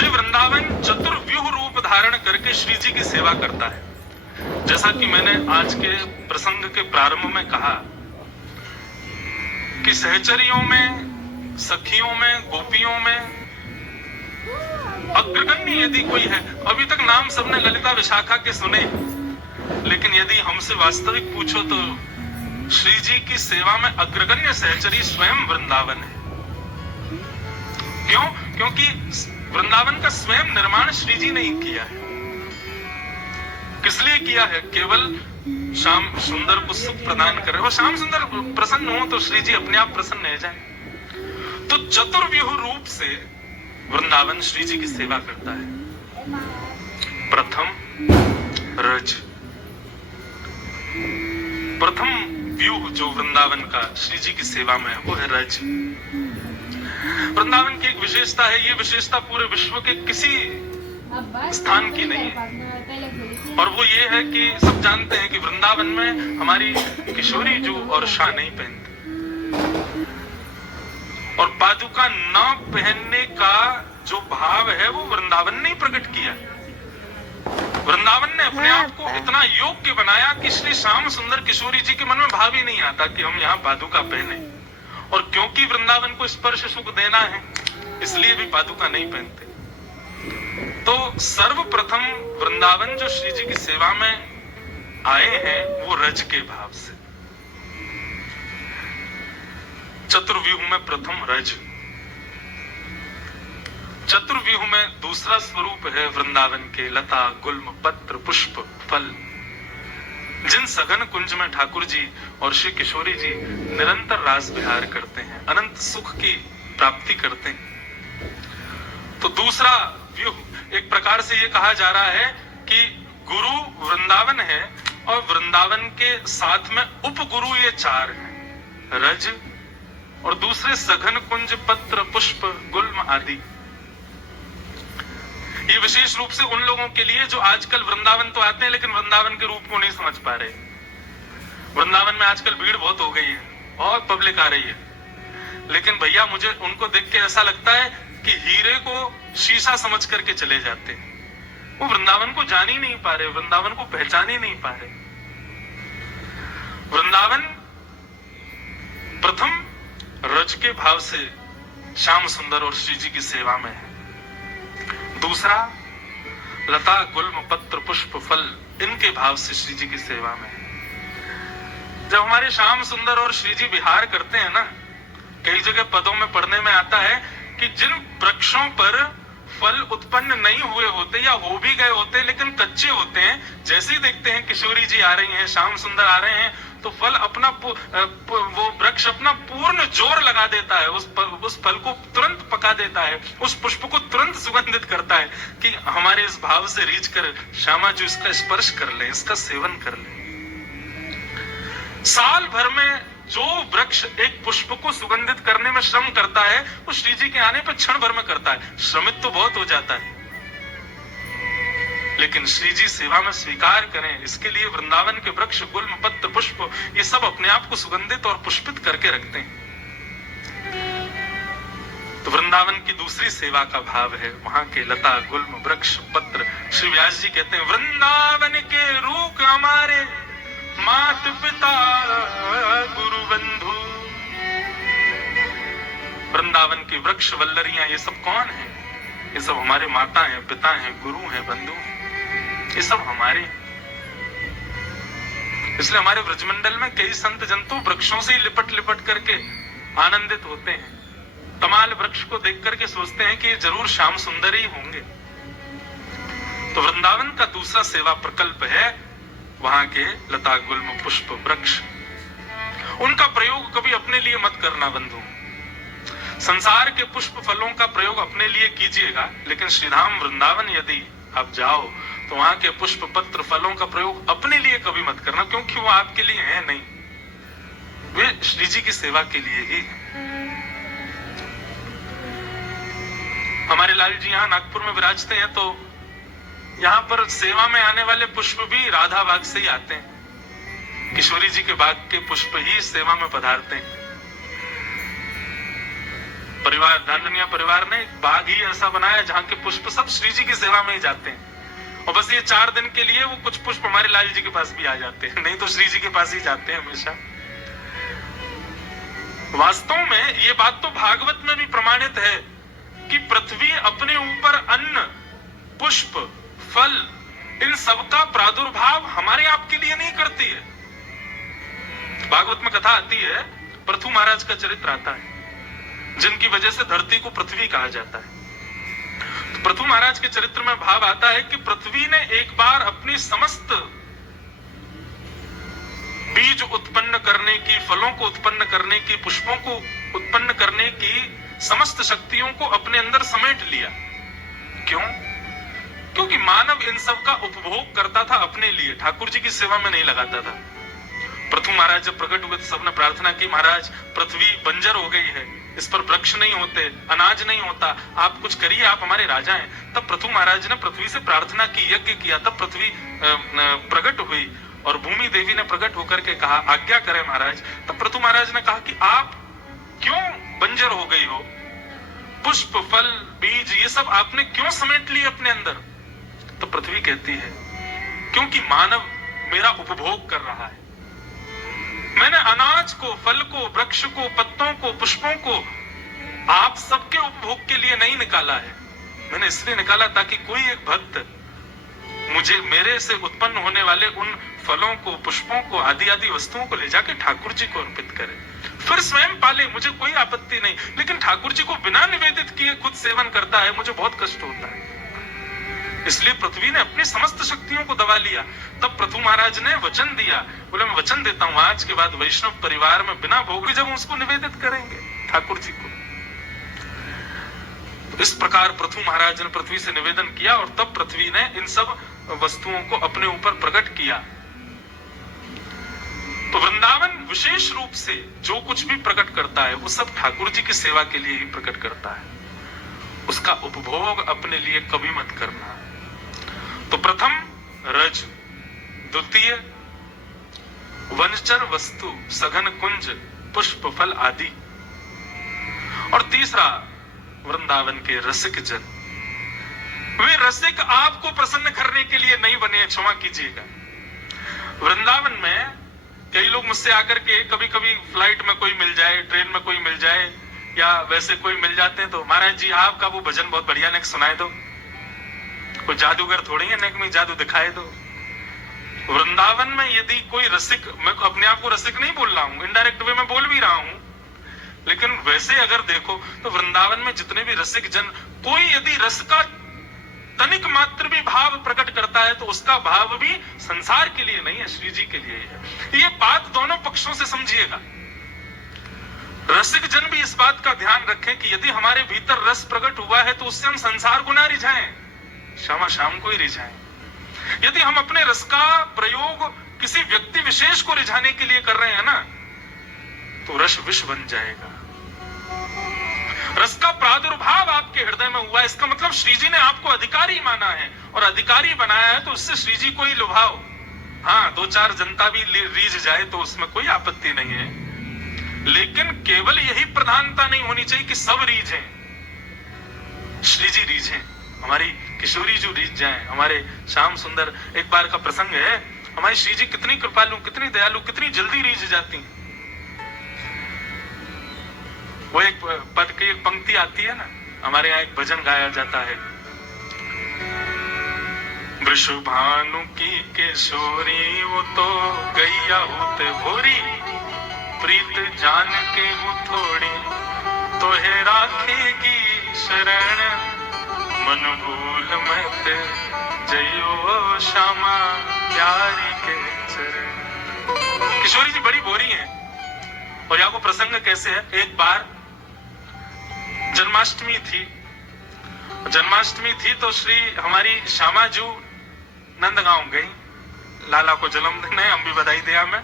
श्री वृंदावन चतुर्व्यूह रूप धारण करके श्री जी की सेवा करता है। जैसा कि मैंने आज के प्रसंग के प्रारंभ में कहा कि सहचरियों में, सखियों में, गोपियों में अग्रगण्य यदि कोई है, अभी तक नाम सबने ललिता विशाखा के सुने, लेकिन यदि हमसे वास्तविक पूछो तो श्री जी की सेवा में अग्रगण्य सहचरी स्वयं वृंदावन है। क्यों? क्योंकि वृंदावन का स्वयं निर्माण श्री जी ने ही किया है। किस लिए किया है? केवल श्याम सुंदर को सुख प्रदान करे। वो श्याम सुंदर प्रसन्न हो तो श्री जी अपने आप प्रसन्न हो जाए। तो चतुर्व्यूह रूप से वृंदावन श्री जी की सेवा करता है। प्रथम रज, प्रथम व्यूह जो वृंदावन का श्री जी की सेवा में है वो है रज। वृंदावन की एक विशेषता है, ये विशेषता पूरे विश्व के किसी स्थान की नहीं है, और वो ये है कि सब जानते हैं कि वृंदावन में हमारी किशोरी जू और शाह नहीं पहनती, और पादुका न पहनने का जो भाव है वो वृंदावन ने प्रकट किया। वृंदावन ने अपने आप को इतना योग्य बनाया कि श्री श्याम सुंदर किशोरी जी के मन में भाव ही नहीं आता कि हम यहाँ पादुका पहने, और क्योंकि वृंदावन को स्पर्श सुख देना है इसलिए भी पादुका नहीं पहनते। तो सर्वप्रथम वृंदावन जो श्री जी की सेवा में आए हैं वो रज के भाव से। चतुर्व्यूह में प्रथम रज, चतुर्व्यूह में दूसरा स्वरूप है वृंदावन के लता, गुल्म, पत्र, पुष्प, फल, जिन सघन कुंज में ठाकुर जी और श्री किशोरी जी निरंतर रास विहार करते हैं, अनंत सुख की प्राप्ति करते हैं। तो दूसरा व्यूह एक प्रकार से ये कहा जा रहा है कि गुरु वृंदावन है और वृंदावन के साथ में उपगुरु ये चार हैं, रज और दूसरे सघन कुंज, पत्र, पुष्प, गुल्म आदि। ये विशेष रूप से उन लोगों के लिए जो आजकल वृंदावन तो आते हैं लेकिन वृंदावन के रूप को नहीं समझ पा रहे। वृंदावन में आजकल भीड़ बहुत हो गई है, बहुत पब्लिक आ रही है, लेकिन भैया मुझे उनको देख के ऐसा लगता है कि हीरे को शीशा समझ करके चले जाते हैं। वो वृंदावन को जान ही नहीं पा रहे, वृंदावन को पहचान ही नहीं पा रहे। वृंदावन प्रथम रज के भाव से श्याम सुंदर और श्री जी की सेवा में है। दूसरा लता, गुल्म, पत्र, पुष्प, फल, इनके भाव से श्री जी की सेवा में है। जब हमारे श्याम सुंदर और श्री जी विहार करते हैं ना, कई जगह पदों में पढ़ने में आता है कि जिन वृक्षों पर फल उत्पन्न नहीं हुए होते या हो भी गए होते लेकिन कच्चे होते हैं, जैसे ही देखते हैं किशोरी जी आ रही हैं, श्याम सुंदर आ रहे हैं, तो फल अपना वो वृक्ष अपना पूर्ण जोर लगा देता है, उस फल को तुरंत पका देता है, उस पुष्प को तुरंत सुगंधित करता है कि हमारे इस भाव से रीझ कर श्यामा जी इसका स्पर्श कर ले, इसका सेवन कर ले। साल भर में जो वृक्ष एक पुष्प को सुगंधित करने में श्रम करता है वो श्री जी के आने पर क्षण भर में करता है। श्रमित तो बहुत हो जाता है, लेकिन श्री जी सेवा में स्वीकार करें इसके लिए वृंदावन के वृक्ष, गुल्म, पत्र, पुष्प ये सब अपने आप को सुगंधित और पुष्पित करके रखते हैं। तो वृंदावन की दूसरी सेवा का भाव है वहां के लता, गुल्म, वृक्ष, पत्र। श्री व्यास जी कहते हैं वृंदावन के रूप हमारे मात पिता गुरु बंधु। वृंदावन के वृक्ष, वल्लरियां ये सब कौन है? ये सब हमारे माता हैं, पिता हैं, गुरु हैं, बंधु हैं, ये सब हमारे। इसलिए हमारे ब्रजमंडल में कई संत जन तो वृक्षों से ही लिपट लिपट करके आनंदित होते हैं। तमाल वृक्ष को देख करके सोचते हैं कि ये जरूर श्याम सुंदर ही होंगे। तो वृंदावन का दूसरा सेवा प्रकल्प है वहां के लता, गुल्म, पुष्प, वृक्ष। उनका प्रयोग कभी अपने लिए मत करना बंधु। संसार के पुष्प फलों का प्रयोग अपने लिए कीजिएगा, लेकिन श्रीधाम वृंदावन यदि आप जाओ तो वहां के पुष्प, पत्र, फलों का प्रयोग अपने लिए कभी मत करना, क्योंकि वो आपके लिए है नहीं, वे श्री जी की सेवा के लिए ही है। हमारे लाल जी यहाँ नागपुर में विराजते हैं, तो यहाँ पर सेवा में आने वाले पुष्प भी राधा बाग से ही आते हैं। किशोरी जी के बाग के पुष्प ही सेवा में पधारते हैं। परिवार, ढांढनिया परिवार ने एक बाग ही ऐसा बनाया जहां के पुष्प सब श्री जी की सेवा में ही जाते हैं, और बस ये 4 दिन के लिए वो कुछ पुष्प हमारे लाल जी के पास भी आ जाते हैं, नहीं तो श्री जी के पास ही जाते हैं हमेशा। वास्तव में ये बात तो भागवत में भी प्रमाणित है कि पृथ्वी अपने ऊपर अन्न, पुष्प, फल, इन सबका प्रादुर्भाव हमारे आपके लिए नहीं करती है। भागवत में कथा आती है, पृथु महाराज का चरित्र आता है, जिनकी वजह से धरती को पृथ्वी कहा जाता है। तो पृथु महाराज के चरित्र में भाव आता है कि पृथ्वी ने एक बार अपनी समस्त बीज उत्पन्न करने की, फलों को उत्पन्न करने की, पुष्पों को उत्पन्न करने की समस्त शक्तियों को अपने अंदर समेट लिया। क्यों? क्योंकि मानव इन सब का उपभोग करता था अपने लिए, ठाकुर जी की सेवा में नहीं लगाता था। पृथु महाराज जब प्रकट हुए तो सबने प्रार्थना की, महाराज पृथ्वी बंजर हो गई है, इस पर वृक्ष नहीं होते, अनाज नहीं होता, आप कुछ करिए, आप हमारे राजा हैं। तब पृथु महाराज ने पृथ्वी से प्रार्थना की, यज्ञ किया, तब पृथ्वी प्रकट हुई और भूमि देवी ने प्रकट होकर के कहा, आज्ञा करें महाराज। तब पृथु महाराज ने कहा कि आप क्यों बंजर हो गई हो, पुष्प, फल, बीज, ये सब आपने क्यों समेट लिए अपने अंदर? तो पृथ्वी कहती है, क्योंकि मानव मेरा उपभोग कर रहा है। मैंने अनाज को, फल को, वृक्ष को, पत्तों को, पुष्पों को आप सबके उपभोग के लिए नहीं निकाला है, मैंने इसलिए निकाला ताकि कोई एक भक्त मुझे, मेरे से उत्पन्न होने वाले उन फलों को, पुष्पों को, आदि आदि वस्तुओं को ले जाके ठाकुर जी को अर्पित करे, फिर स्वयं पाले, मुझे कोई आपत्ति नहीं। लेकिन ठाकुर जी को बिना निवेदित किए खुद सेवन करता है, मुझे बहुत कष्ट होता है। इसलिए पृथ्वी ने अपनी समस्त शक्तियों को दबा लिया। तब पृथु महाराज ने वचन दिया, बोले मैं वचन देता हूं, आज के बाद वैष्णव परिवार में बिना भोग जब उसको निवेदित करेंगे ठाकुर जी को। इस प्रकार पृथु महाराज ने पृथ्वी से निवेदन किया और तब पृथ्वी ने इन सब वस्तुओं को अपने ऊपर प्रकट किया। तो वृंदावन विशेष रूप से जो कुछ भी प्रकट करता है वो सब ठाकुर जी की सेवा के लिए ही प्रकट करता है, उसका उपभोग अपने लिए कभी मत करना। तो प्रथम रज, द्वितीय वनचर वस्तु, सघन कुंज, पुष्प, फल आदि, और तीसरा वृंदावन के रसिक जन। वे रसिक आपको प्रसन्न करने के लिए नहीं बने, क्षमा कीजिएगा। वृंदावन में कई लोग मुझसे आकर के, कभी कभी फ्लाइट में कोई मिल जाए, ट्रेन में कोई मिल जाए, या वैसे कोई मिल जाते हैं, तो महाराज जी आपका वो भजन बहुत बढ़िया, नेक सुनाए दो। कोई जादूगर थोड़ी है, नेक में जादू दिखाए दो। वृंदावन में यदि कोई रसिक, मैं अपने आप को रसिक नहीं बोल रहा हूं, इनडायरेक्ट वे में बोल भी रहा हूं, लेकिन वैसे अगर देखो तो वृंदावन में जितने भी रसिक जन, कोई यदि रस का तनिक मात्र भी भाव प्रकट करता है तो उसका भाव भी संसार के लिए नहीं है, श्री जी के लिए है। ये बात दोनों पक्षों से समझिएगा। रसिक जन भी इस बात का ध्यान रखें कि यदि हमारे भीतर रस प्रकट हुआ है तो उससे हम संसार को ना रिझाएं, श्यामा शाम को ही रिझाएं। यदि हम अपने रस का प्रयोग किसी व्यक्ति विशेष को रिझाने के लिए कर रहे हैं ना, तो रस विष बन जाएगा। रस का प्रादुर्भाव आपके हृदय में हुआ, इसका मतलब श्री जी ने आपको अधिकारी माना है और अधिकारी बनाया है, तो उससे श्री जी को ही लुभाओ। हाँ, 2-4 जनता भी रीझ जाए तो उसमें कोई आपत्ति नहीं है, लेकिन केवल यही प्रधानता नहीं होनी चाहिए कि सब रीझें, श्री जी रीझें, हमारी किशोरी जी रीझ जाएं, हमारे श्याम सुंदर। एक बार का प्रसंग है, हमारी श्री जी कितनी कृपालु, कितनी दयालु, कितनी जल्दी रीझ जाती। वो एक पद की एक पंक्ति आती है ना, हमारे यहाँ एक भजन गाया जाता है, वृषभानु की किशोरी वो तो गैया होते भोरी, प्रीत जान के वो थोड़ी तो है राखेगी शरण, मन भूल मत जयो श्यामा प्यारी के चरण। किशोरी जी बड़ी बोरी हैं। और यहाँ को प्रसंग कैसे है, एक बार जन्माष्टमी थी तो श्री हमारी श्यामा जू नंदगांव गई, लाला को जन्मदिन है, हम भी बधाई दिया मैं।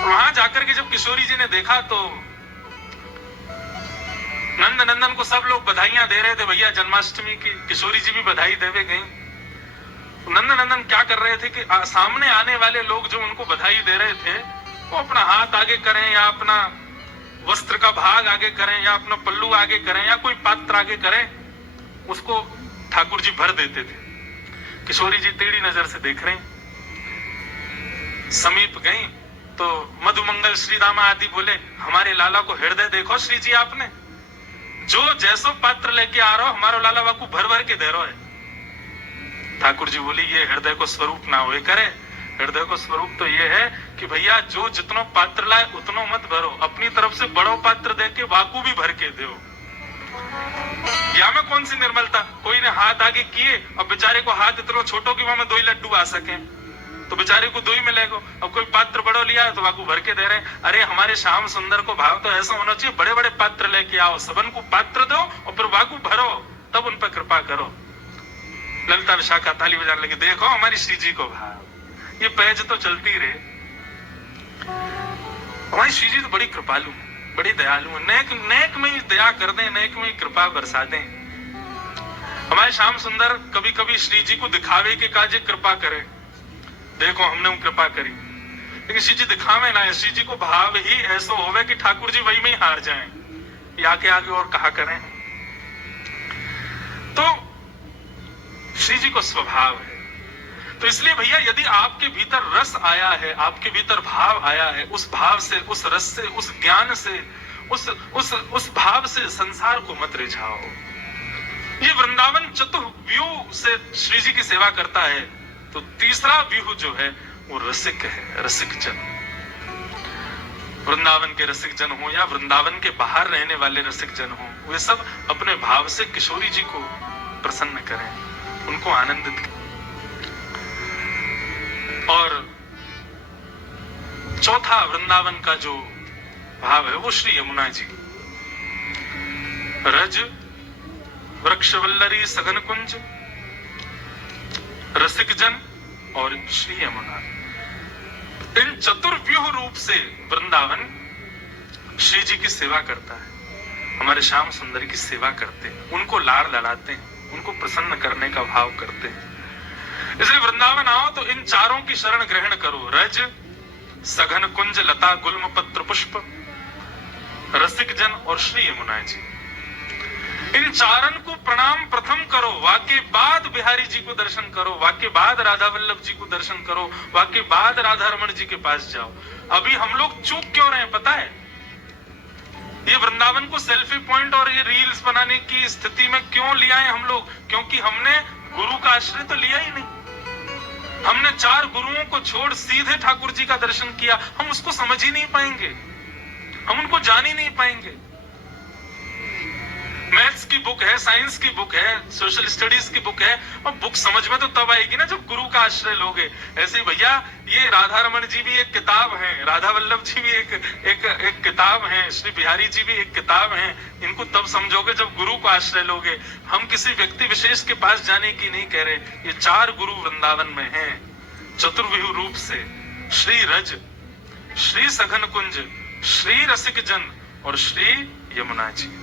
वहां जाकर के जब किशोरी जी ने देखा तो नंद नंदन को सब लोग बधाइयां दे रहे थे, भैया जन्माष्टमी की। किशोरी जी भी बधाई देवे गई। नंद नंदन क्या कर रहे थे कि सामने आने वाले लोग जो उनको बधाई दे रहे थे वो अपना हाथ आगे करें या अपना वस्त्र का भाग आगे करें या अपना पल्लू आगे करें या कोई पात्र आगे करें, उसको ठाकुर जी भर देते थे। किशोरी जी टेढ़ी नजर से देख रहे, समीप गई तो मधुमंगल श्री दामा आदि बोले, हमारे लाला को हृदय देखो श्री जी, आपने जो जैसो पात्र लेके आ रहा हो हमारो लाला बाकू भर भर के दे रहा है। ठाकुर जी बोली, ये हृदय को स्वरूप ना हो करे। हृदय को स्वरूप तो ये है कि भैया जो जितनो पात्र लाए उतनो मत भरो, अपनी तरफ से बड़ो पात्र दे के वाकू भी भर के दो। या में कौन सी निर्मलता, कोई ने हाथ आगे किए और बेचारे को हाथ इतना छोटो कि वहां में 2 लड्डू आ सके, तो बेचारे को 2 ही मिलेगा। अब कोई पात्र बड़ो लिया है तो वाकू भर के दे रहे। अरे हमारे श्याम सुंदर को भाव तो ऐसा होना चाहिए, बड़े बड़े पात्र लेके आओ, सबन को पात्र दो और फिर वाकू भरो, तब उन पर कृपा करो। ललिता विशाखा ताली बजाने लगी, देखो हमारी श्री जी को भाव, ये पैज तो चलती रहे। हमारी श्री जी तो बड़ी कृपालु, बड़ी दयालु, नेक नेक में ही दया कर दें, नेक में ही कृपा बरसा दें। हमारे श्याम सुंदर कभी कभी श्री जी को दिखावे के काजे कृपा करे, देखो हमने कृपा करी, लेकिन श्री जी दिखावे ना है। श्री जी को भाव ही ऐसा होवे कि ठाकुर जी वही में ही हार जाएं, या के आगे और कहा करें। तो श्री जी को स्वभाव है। तो इसलिए भैया यदि आपके भीतर रस आया है, आपके भीतर भाव आया है, उस भाव से, उस रस से, उस ज्ञान से, उस भाव से संसार को मत रिझाओ। ये वृंदावन चतुर्व्यूह से श्री जी की सेवा करता है। तो तीसरा व्यूह जो है वो रसिक है, रसिक जन। वृंदावन के रसिक जन हो या वृंदावन के बाहर रहने वाले रसिक जन हो, वे सब अपने भाव से किशोरी जी को प्रसन्न करें, उनको आनंदित करें। और चौथा वृंदावन का जो भाव है वो श्री यमुना जी, रज वृक्षवल्लरी सघन कुंज, रसिक जन और श्री यमुना। इन चतुर्व्यूह रूप से वृंदावन श्री जी की सेवा करता है, हमारे श्याम सुंदर की सेवा करते हैं, उनको लाड़ लड़ाते हैं, उनको प्रसन्न करने का भाव करते हैं। इसलिए वृंदावन आओ तो इन चारों की शरण ग्रहण करो, रज सघन कुंज लता गुल्म पत्र पुष्प, रसिक जन और श्री यमुना जी। इन चारण को प्रणाम प्रथम करो, वाके बाद बिहारी जी को दर्शन करो, वाके बाद राधा वल्लभ जी को दर्शन करो, वाके बाद राधा रमण जी के पास जाओ। अभी हम लोग चूक क्यों रहे हैं पता है? ये वृंदावन को सेल्फी पॉइंट और ये रील्स बनाने की स्थिति में क्यों लिया है हम लोग? क्योंकि हमने गुरु का आश्रय तो लिया ही नहीं। हमने 4 गुरुओं को छोड़ सीधे ठाकुर जी का दर्शन किया। हम उसको समझ ही नहीं पाएंगे, हम उनको जान ही नहीं पाएंगे। मैथ्स की बुक है, साइंस की बुक है, सोशल स्टडीज की बुक है, और बुक समझ में तो तब आएगी ना जब गुरु का आश्रय लोगे। ऐसे ही भैया ये राधा रमण जी भी एक किताब है, राधा वल्लभ जी भी एक किताब है, श्री बिहारी जी भी एक किताब है। इनको तब समझोगे जब गुरु का आश्रय लोगे। हम किसी व्यक्ति विशेष के पास जाने की नहीं कह रहे। ये 4 गुरु वृंदावन में हैं चतुर्व्यूह रूप से, श्री रज, श्री सघन कुंज, श्री रसिक जन और श्री यमुना जी।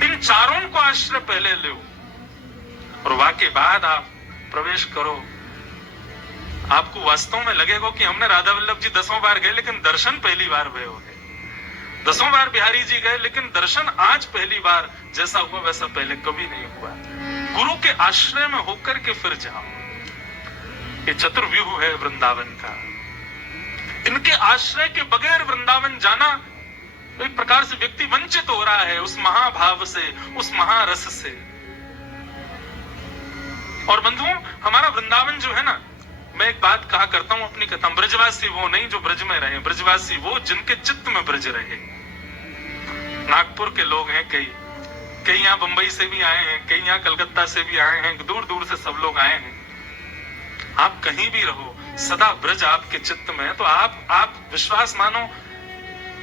इन चारों को आश्रय पहले लो और वाके बाद आप प्रवेश करो। आपको वास्तव में लगेगा कि हमने राधा वल्लभ जी 10 बार गए लेकिन दर्शन पहली बार हुए हो गए। 10 बार बिहारी जी गए लेकिन दर्शन आज पहली बार, जैसा हुआ वैसा पहले कभी नहीं हुआ। गुरु के आश्रय में होकर के फिर जाओ। ये चतुर्व्यूह है वृंदावन का। इनके आश्रय के बगैर वृंदावन जाना तो एक प्रकार से व्यक्ति वंचित हो रहा है उस महाभाव से, उस महारस से। और बंधुओं, हमारा वृंदावन जो है ना, मैं एक बात कहा करता हूं अपनी कथा, ब्रजवासी वो नहीं जो ब्रज में रहे, ब्रजवासी वो जिनके चित्त में ब्रज रहे। नागपुर के लोग हैं, कई यहाँ बंबई से भी आए हैं, कई यहाँ कलकत्ता से भी आए हैं, दूर दूर से सब लोग आए हैं। आप कहीं भी रहो, सदा ब्रज आपके चित्त में है। तो आप विश्वास मानो,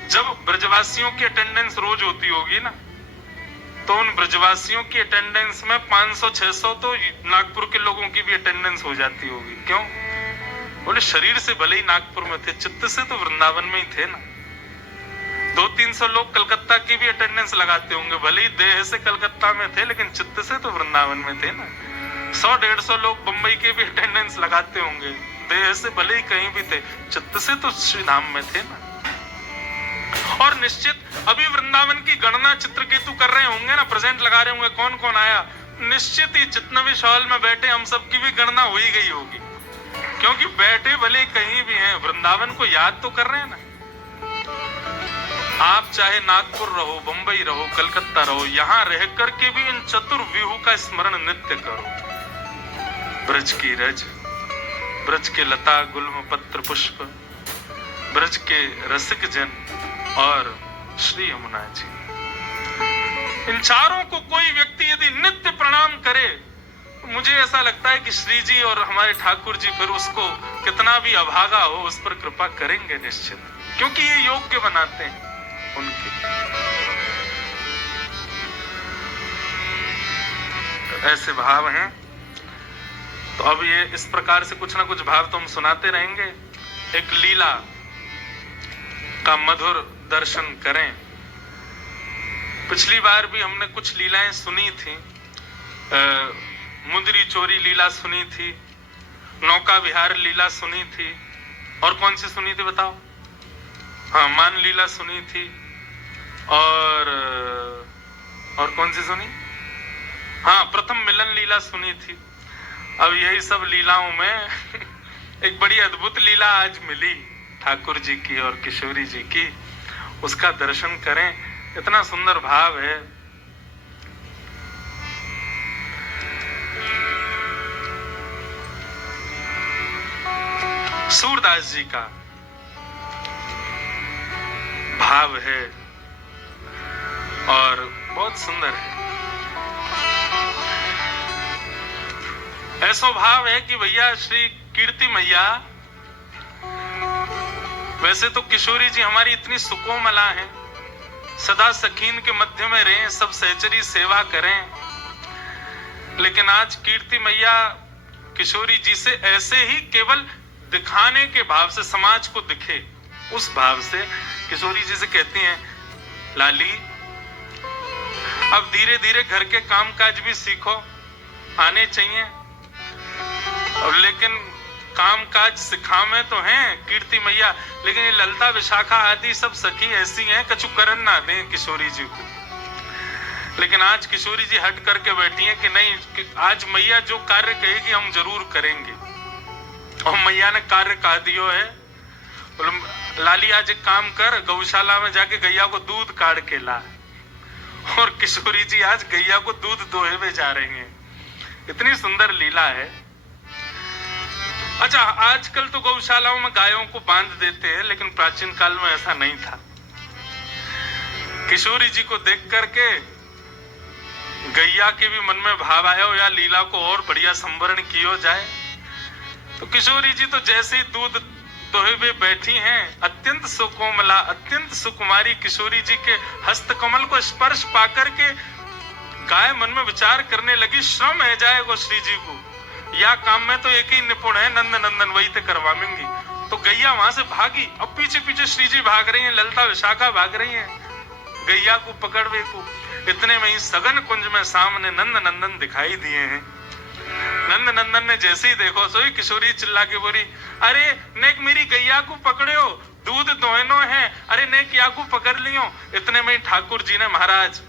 जब ब्रजवासियों की अटेंडेंस रोज होती होगी ना, तो उन ब्रजवासियों की अटेंडेंस में 500-600 तो नागपुर के लोगों की भी अटेंडेंस हो जाती होगी। क्यों? बोले शरीर से भले ही नागपुर में थे, चित्त से तो वृंदावन में ही थे ना। 200-300 लोग कलकत्ता की भी अटेंडेंस लगाते होंगे, भले ही देह से कलकत्ता में थे लेकिन चित्त से तो वृंदावन में थे ना। 100-150 लोग बंबई के भी अटेंडेंस लगाते होंगे, देह से भले ही कहीं भी थे, चित्त से तो श्री धाम में थे ना। और निश्चित अभी वृंदावन की गणना चित्रकेतु कर रहे होंगे ना, प्रेजेंट लगा रहे होंगे कौन कौन आया, निश्चित ही जितने भी हॉल में बैठे हम सबकी भी गणना हो ही गई होगी, क्योंकि बैठे भले कहीं भी हैं वृंदावन को याद तो कर रहे हैं ना। आप चाहे नागपुर रहो, बंबई रहो, कलकत्ता रहो, यहां रह करके भी इन चतुर्व्यूह का स्मरण नित्य करो। ब्रज की रज, ब्रज के लता गुल्म पत्र पुष्प, ब्रज के रसिक जन और श्री यमुना जी, इन चारों को कोई व्यक्ति यदि नित्य प्रणाम करे, मुझे ऐसा लगता है कि श्री जी और हमारे ठाकुर जी फिर उसको कितना भी अभागा हो उस पर कृपा करेंगे निश्चित, क्योंकि ये योग्य बनाते हैं उनके। ऐसे भाव हैं। तो अब ये इस प्रकार से कुछ ना कुछ भाव तो हम सुनाते रहेंगे। एक लीला का मधुर दर्शन करें। पिछली बार भी हमने कुछ लीलाएं सुनी थी, मुंदरी चोरी लीला सुनी थी, नौका विहार लीला सुनी थी, और कौन सी सुनी थी बताओ? हाँ, मान लीला सुनी थी, और कौन सी सुनी? हाँ, प्रथम मिलन लीला सुनी थी। अब यही सब लीलाओं में एक बड़ी अद्भुत लीला आज मिली ठाकुर जी की और किशोरी जी की, उसका दर्शन करें। इतना सुंदर भाव है। सूरदास जी का भाव है और बहुत सुंदर है। ऐसा भाव है कि भैया श्री कीर्ति मैया, वैसे तो किशोरी जी हमारी इतनी सुकोमला हैं, सदा सखीन के मध्य में रहें, सब सहचरी सेवा करें, लेकिन आज कीर्ति मैया किशोरी जी से ऐसे ही केवल दिखाने के भाव से, समाज को दिखे उस भाव से किशोरी जी से कहती हैं, लाली अब धीरे धीरे घर के कामकाज भी सीखो, आने चाहिए। अब लेकिन कामकाज सिखावे तो हैं कीर्ति मैया, लेकिन ये ललता विशाखा आदि सब सखी ऐसी हैं कछु करन ना दें किशोरी जी को। लेकिन आज किशोरी जी हट करके बैठी हैं कि नहीं, कि आज मैया जो कार्य कहेगी हम जरूर करेंगे। और मैया ने कार्य कह दियो है, लाली आज एक काम कर, गौशाला में जाके गैया को दूध काट के ला। और किशोरी जी आज गैया को दूध दोहे में जा रही हैं। इतनी सुंदर लीला है। अच्छा, आजकल तो गौशालाओं में गायों को बांध देते हैं, लेकिन प्राचीन काल में ऐसा नहीं था। किशोरी जी को देख करके गैया के भी मन में भाव आया हो या लीला को और बढ़िया संवरण किया जाए। तो किशोरी जी तो जैसे ही दूध दोहे में बैठी हैं, अत्यंत सुकोमला, अत्यंत सुकुमारी किशोरी जी के हस्त कमल को स्पर्श पाकर के गाय मन में विचार करने लगी, श्रम है जाएगा श्री जी को, या काम में तो एक ही निपुण है, नंद नंदन वही ते करवाएंगी। तो गैया वहां से भागी। अब पीछे पीछे श्री जी भाग रही हैं, ललता विशाखा भाग रही हैं गैया को पकड़वे को। इतने में ही सघन कुंज में सामने नंद नंदन दिखाई दिए हैं। नंद नंदन ने जैसे ही देखो सोई किशोरी चिल्ला के बोली, अरे नेक मेरी गैया को पकड़ो, दूध दोहनो है, अरे नेक या को पकड़ लियो। इतने में ही ठाकुर जी ने महाराज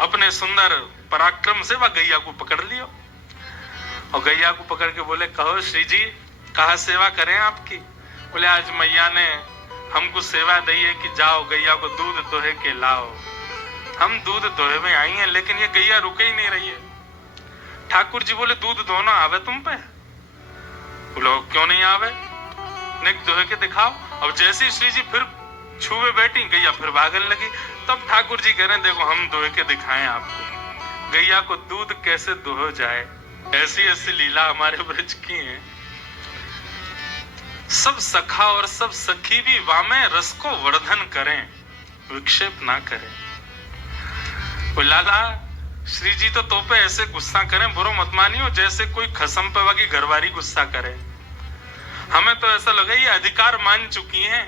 अपने सुंदर पराक्रम से वह गैया को पकड़ लियो और गैया को पकड़ के बोले, कहो श्री जी कहा सेवा करें आपकी? बोले, आज मैया ने हमको सेवा दी है कि जाओ गैया को दूध दोहे के लाओ। हम दूध दोहे में आई हैं, लेकिन ये गैया रुके ही नहीं रही है। ठाकुर जी बोले, दूध दोहना आवे तुम पे? बोलो, क्यों नहीं आवे, नेक दोहे के दिखाओ। अब जैसे श्री जी फिर छुए बैठी, गैया फिर भागने लगी। तब ठाकुर जी कह रहे, देखो हम दोहे के दिखाएं आपको, गैया को दूध कैसे दोहो जाए। ऐसी ऐसी लीला हमारे ब्रज की है। सब सखा और सब सखी भी वामे रस को वर्धन करें, विक्षेप ना करें। लाला श्री जी तो पे ऐसे गुस्सा करें, बुरो मत मानियो, जैसे कोई खसम पे वाकी घरवारी गुस्सा करे। हमें तो ऐसा लगा ये अधिकार मान चुकी हैं।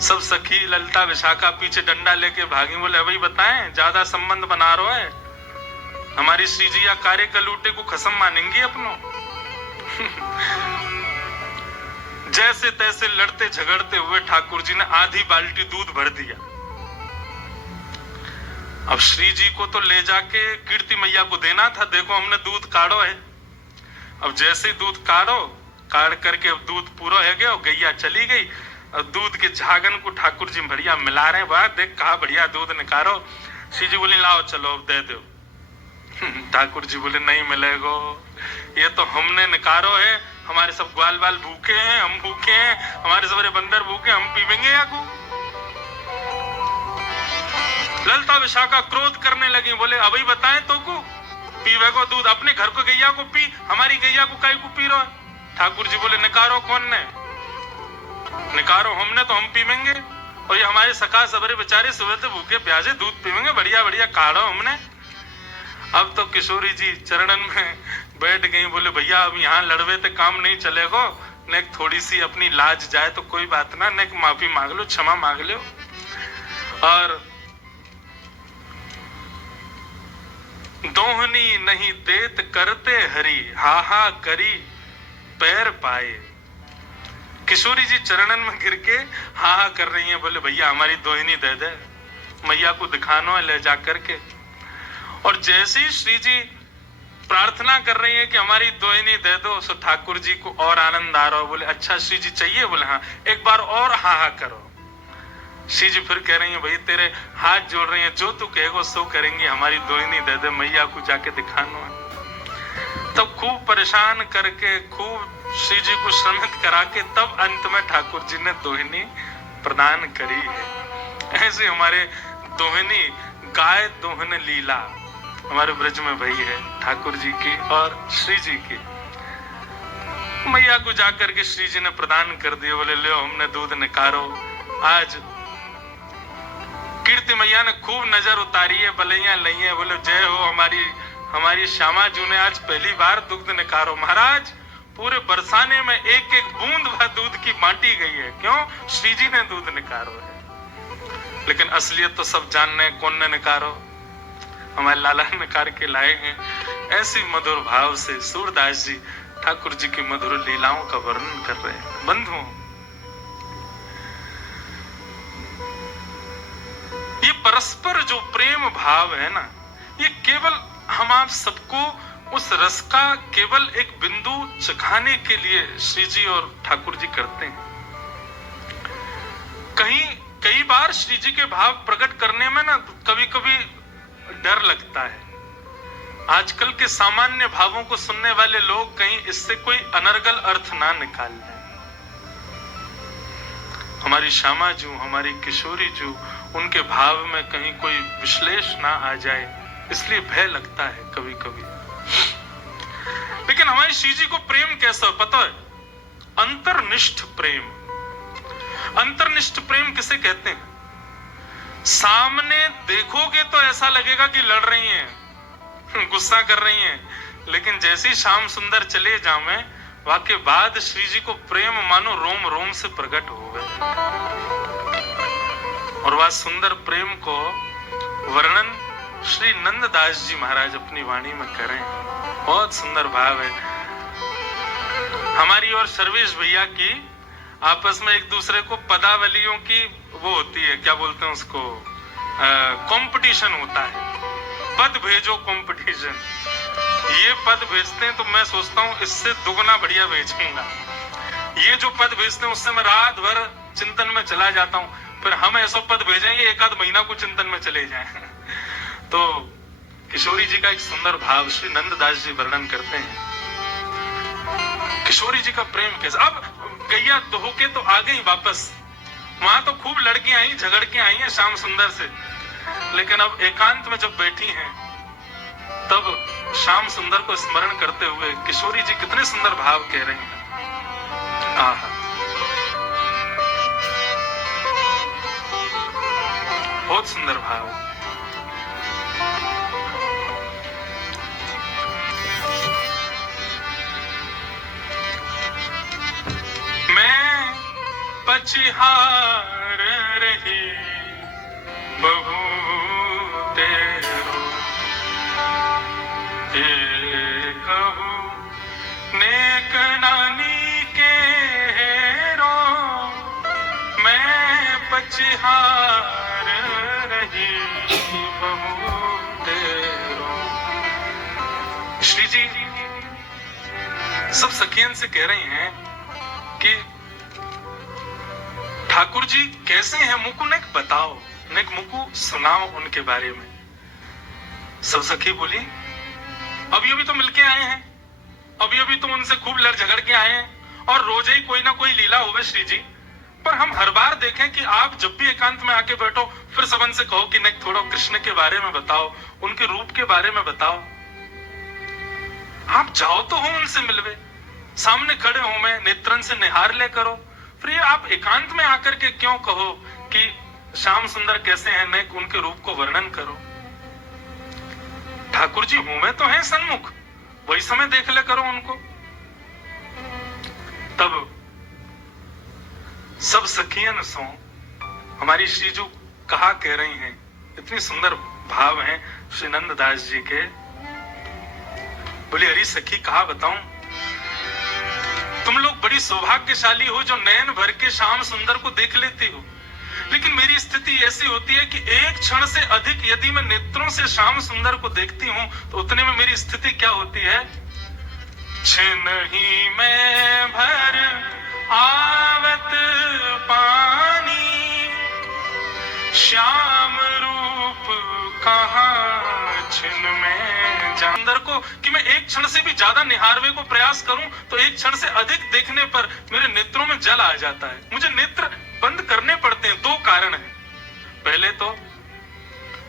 सब सखी ललता विशाखा पीछे डंडा लेके भागी। बोले, अभी बताएं ज्यादा संबंध बना रहा है, हमारी श्री जी या कार्य कलूटे को खसम मानेंगी अपनों। जैसे तैसे लड़ते झगड़ते हुए ठाकुर जी ने आधी बाल्टी दूध भर दिया। अब श्री जी को तो ले जाके कीर्ति मैया को देना था, देखो हमने दूध काढ़ो है। अब जैसे दूध काढ़ करके अब दूध पूरा है गया, गैया चली गई। और दूध के झागन को ठाकुर जी बढ़िया मिला रहे, वाह देख कहा बढ़िया दूध निकालो। श्री जी बोले लाओ चलो अब दे दो। ठाकुर जी बोले नहीं मिलेगो, ये तो हमने निकारो है, हमारे सब ग्वाल बाल भूखे हैं, हम भूखे हैं, हमारे सारे बंदर भूखे, हम पीवेंगे या को। ललता विशाखा क्रोध करने लगी, बोले अभी बताएं तो को पीवे को दूध, अपने घर को गैया को पी, हमारी गैया को काई को पी रहा है। ठाकुर जी बोले निकारो कौन ने, निकारो हमने तो हम पीवेंगे, और ये हमारे सखा सबरे बेचारे सुबह से भूखे प्यासे दूध पीवेंगे, बढ़िया बढ़िया काढ़ो हमने। अब तो किशोरी जी चरणन में बैठ गई, बोले भैया अब यहाँ लड़वे तो काम नहीं चलेगा, नेक थोड़ी सी अपनी लाज जाए तो कोई बात ना, नेक माफी मांग लो, क्षमा मांग लो। और दोहनी नहीं देत करते हरी, हा हा करी पैर पाए। किशोरी जी चरणन में गिर के हा हा कर रही हैं, बोले भैया हमारी दोहिनी दे दे, मैया को दिखानो है ले जा करके। और जैसे ही श्री जी प्रार्थना कर रही है कि हमारी दोहिनी दे दो, सो ठाकुर जी को और आनंद आ रहा हो, बोले अच्छा श्री जी चाहिए, बोले हाँ एक बार और हा हा करो। श्री जी फिर कह रही है भाई तेरे हाथ जोड़ रही है, जो तू कहेगो सो करेंगे, हमारी दोहिनी दे दे, मैया को जाके दिखानो है। तब खूब परेशान करके खूब श्री जी को श्रमित करा के तब अंत में ठाकुर जी ने दोहिनी प्रदान करी है। ऐसे हमारे दोहिनी गाय दोहन लीला हमारे ब्रज में भई है ठाकुर जी की और श्री जी की। मैया को जाकर के श्री जी ने प्रदान कर दिए, बोले लो हमने दूध निकारो। आज कीर्ति मैया ने खूब नजर उतारी है, बलैया लई है, बोले जय हो हमारी श्यामा जी ने आज पहली बार दूध निकारो। महाराज पूरे बरसाने में एक एक बूंद भर दूध की बांटी गई है, क्यों? श्री जी ने दूध निकारो है। लेकिन असलियत तो सब जानने हैं कौन ने निकारो, हमारे लाला निकार के लाए हैं। ऐसी मधुर भाव से सूरदास जी ठाकुर जी की मधुर लीलाओं का वर्णन कर रहे हैं। बंधुओं, ये परस्पर जो प्रेम भाव है ना, ये केवल हम आप सबको उस रस का केवल एक बिंदु चखाने के लिए श्री जी और ठाकुर जी करते हैं। कई बार श्री जी के भाव प्रकट करने में ना कभी कभी डर लगता है। आजकल के सामान्य भावों को सुनने वाले लोग कहीं इससे कोई अनर्गल अर्थ ना निकाल लें। हमारी श्यामा जी, हमारी किशोरी जी, उनके भाव में कहीं कोई विश्लेष ना आ जाए, इसलिए भय लगता है कभी कभी। लेकिन हमारी श्री जी को प्रेम कैसा पता है? अंतर्निष्ठ प्रेम। अंतर्निष्ठ प्रेम किसे कहते हैं? सामने देखोगे तो ऐसा लगेगा कि लड़ रही हैं, गुस्सा कर रही हैं, लेकिन जैसे ही श्याम सुंदर चले जावे वाके बाद श्री जी को प्रेम मानो रोम रोम से प्रकट हो गए। और वह सुंदर प्रेम को वर्णन श्री नंददास जी महाराज अपनी वाणी में करें। बहुत सुंदर भाव है। हमारी और सर्वेश भैया की आपस में एक दूसरे को पदावलियों की वो होती है, क्या बोलते हैं उसको, कंपटीशन होता है, पद भेजो कंपटीशन। ये पद भेजते हैं तो मैं सोचता हूँ इससे दुगना बढ़िया भेजूंगा। ये जो पद भेजते हैं उससे मैं रात भर चिंतन में चला जाता हूँ, फिर हम ऐसा पद भेजेंगे एक आध महीना को चिंतन में चले जाएं। तो किशोरी जी का एक सुंदर भाव श्री नंददास जी वर्णन करते हैं। किशोरी जी का प्रेम कैसा। अब गैया दोहके तो आ गई वापस, वहां तो खूब लड़की आई, झगड़ के आई हैं श्याम सुंदर से, लेकिन अब एकांत में जब बैठी हैं तब श्याम सुंदर को स्मरण करते हुए किशोरी जी कितने सुंदर भाव कह रही हैं। आहा, बहुत सुंदर भाव। मैं पछिहार रही बहू तेरो, कहू नेक नानी के बिहार रही बहू तेरो। श्री जी सब सखियन से कह रही हैं कि ठाकुर जी कैसे हैं, मुकु नेक बताओ, नेक मुकु सुनाओ उनके बारे में। सब सखी बोली अभी अभी तो मिलके आए हैं, अभी अभी तो उनसे खूब लड़ झगड़ के आए हैं और रोज ही कोई ना कोई लीला होवे श्री जी। पर हम हर बार देखें कि आप जब भी एकांत में आके बैठो फिर सबन से कहो कि नेक थोड़ा कृष्ण के बारे में बताओ, उनके रूप के बारे में बताओ। आप जाओ तो हो उनसे मिलवे, सामने खड़े हो, मैं नेत्रन से निहार ले करो। फिर ये आप एकांत में आकर के क्यों कहो कि श्याम सुंदर कैसे हैं, नेक उनके रूप को वर्णन करो। ठाकुर जी हूं मैं तो है सन्मुख, वही समय देख ले करो उनको। तब सब सखियन सो हमारी श्रीजू कहा कह रही हैं, इतनी सुंदर भाव हैं श्री नंददास जी के। बोले हरी सखी कहा बताऊं, तुम लोग बड़ी सौभाग्यशाली हो जो नयन भर के श्याम सुंदर को देख लेते हो, लेकिन मेरी स्थिति ऐसी होती है कि एक क्षण से अधिक यदि मैं नेत्रों से श्याम सुंदर को देखती हूं तो उतने में मेरी स्थिति क्या होती है, छिन ही में भर आवत पानी, श्याम रूप कहाँ छिन में जा। सुंदर को कि मैं एक क्षण से भी ज्यादा निहारवे को प्रयास करूं तो एक क्षण से अधिक देखने पर मेरे नेत्रों में जल आ जाता है। मुझे नेत्र बंद करने पड़ते हैं, दो कारण है। पहले तो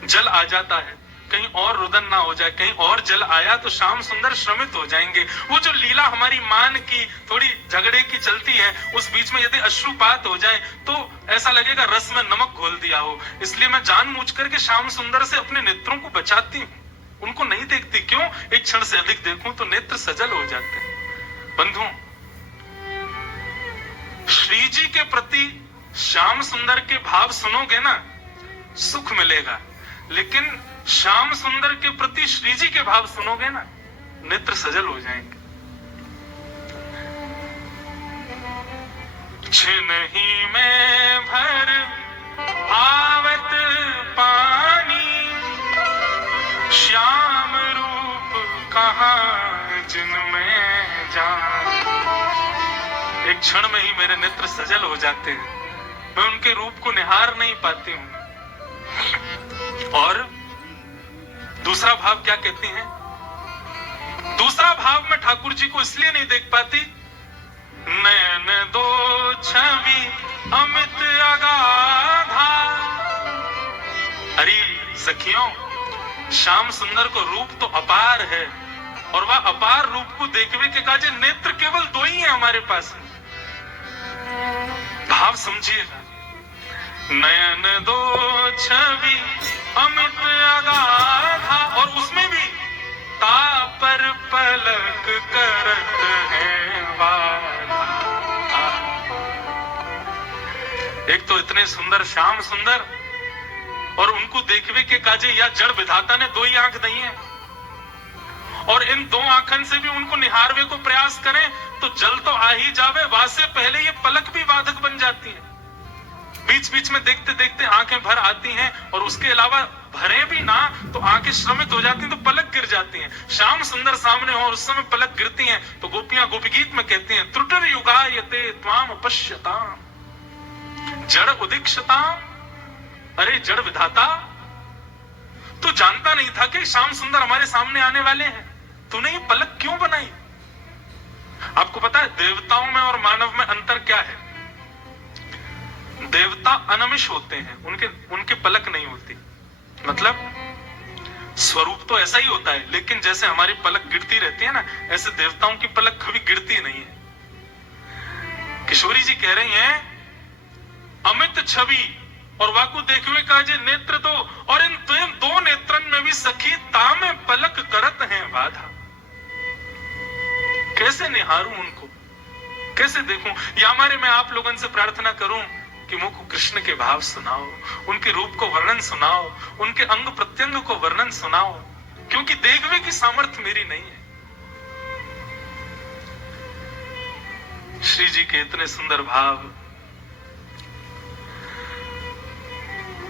जल आ जाता है, कहीं और रुदन ना हो जाए, कहीं और जल आया तो श्याम सुंदर श्रमित हो जाएंगे। वो जो लीला हमारी मान की थोड़ी झगड़े की चलती है, उस बीच में यदि अश्रुपात हो जाए तो ऐसा लगेगा रस में नमक घोल दिया हो। इसलिए मैं जानबूझ करके श्याम सुंदर से अपने नेत्रों को बचाती हूँ, उनको नहीं देखती। क्यों? एक क्षण से अधिक देखूं तो नेत्र सजल हो जाते हैं। बंधुओं, श्री जी के प्रति श्याम सुंदर के भाव सुनोगे ना, सुख मिलेगा, लेकिन श्याम सुंदर के प्रति श्री जी के भाव सुनोगे ना, नेत्र सजल हो जाएंगे। छिन ही में भर आवत पानी, श्याम रूप कहाँ जिनमें जान। एक क्षण में ही मेरे नेत्र सजल हो जाते हैं, मैं उनके रूप को निहार नहीं पाती हूं। और दूसरा भाव क्या कहती हैं? दूसरा भाव मैं ठाकुर जी को इसलिए नहीं देख पाती, नयन दो छवि अमित अगाधा। अरे सखियों, श्याम सुंदर को रूप तो अपार है और वह अपार रूप को देखने के काजे नेत्र केवल दो ही है हमारे पास। भाव समझिएगा, नयन दो छवि अमित अगाधा, और उसमें भी तापर पलक करत है वाला। एक तो इतने सुंदर श्याम सुंदर और उनको देखवे के काजे या जड़ विधाता ने दो ही आंख दी है, और इन दो आंखन से भी उनको निहारवे को प्रयास करें तो जल तो आ ही जावे, वासे पहले ये पलक भी बाधक बन जाती है। बीच बीच में देखते देखते आंखें भर आती हैं, और उसके अलावा भरे भी ना तो आंखें श्रमित हो जाती हैं, तो पलक गिर जाती हैं। श्याम सुंदर सामने हो और उस समय पलक गिरती हैं तो गोपियां गोपी गीत में कहती हैं, त्रुटिर युगायते त्वाम पश्यताम जड़ उदीक्षताम। अरे जड़ विधाता, तू जानता नहीं था कि श्याम सुंदर हमारे सामने आने वाले हैं, तूने ये पलक क्यों बनाई? आपको पता है देवताओं में और मानव में अंतर क्या है? देवता अनमिष होते हैं, उनके पलक नहीं होती। मतलब स्वरूप तो ऐसा ही होता है, लेकिन जैसे हमारी पलक गिरती रहती है ना, ऐसे देवताओं की पलक कभी गिरती नहीं है। किशोरी जी कह रही हैं, अमित छवि और वाकु देखवे काजे नेत्र दो, और इन दो नेत्रन में भी सखी तामे पलक करत हैं बाधा। कैसे निहारूं उनको, कैसे देखूं? या हमारे मैं आप लोगों से प्रार्थना करूं कि मुझको कृष्ण के भाव सुनाओ, उनके रूप को वर्णन सुनाओ, उनके अंग प्रत्यंग को वर्णन सुनाओ, क्योंकि देखवे की सामर्थ्य मेरी नहीं है। श्री जी के इतने सुंदर भाव।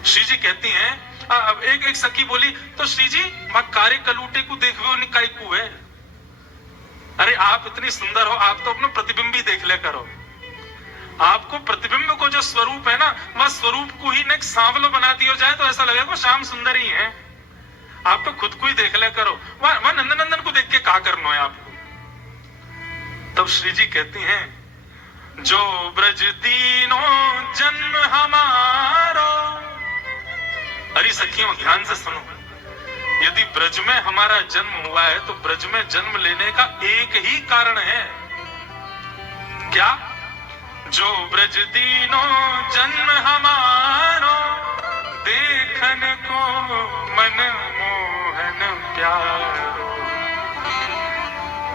श्री जी कहती हैं, अब एक सखी बोली, तो श्री जी मां कारे कलूटे को देखवे निकाय को है। अरे आप इतनी सुंदर हो, आप तो अपना प्रतिबिंब ही देख ले करो। आपको प्रतिबिंब को जो स्वरूप है ना, वह स्वरूप को ही नेक सांवलो बना दिया जाए तो ऐसा लगेगा श्याम सुंदर ही है। आप तो खुद को ही देख ले करो, वह नंदनंदन को देख के क्या करना है आपको। तब श्री जी कहती हैं, जो ब्रज दीनो जन्म हमारो। अरे सखियों ध्यान से सुनो, यदि ब्रज में हमारा जन्म हुआ है तो ब्रज में जन्म लेने का एक ही कारण है, क्या? जो ब्रज दीनो जन्म हमारो, देखन को मन मोहन प्यारो।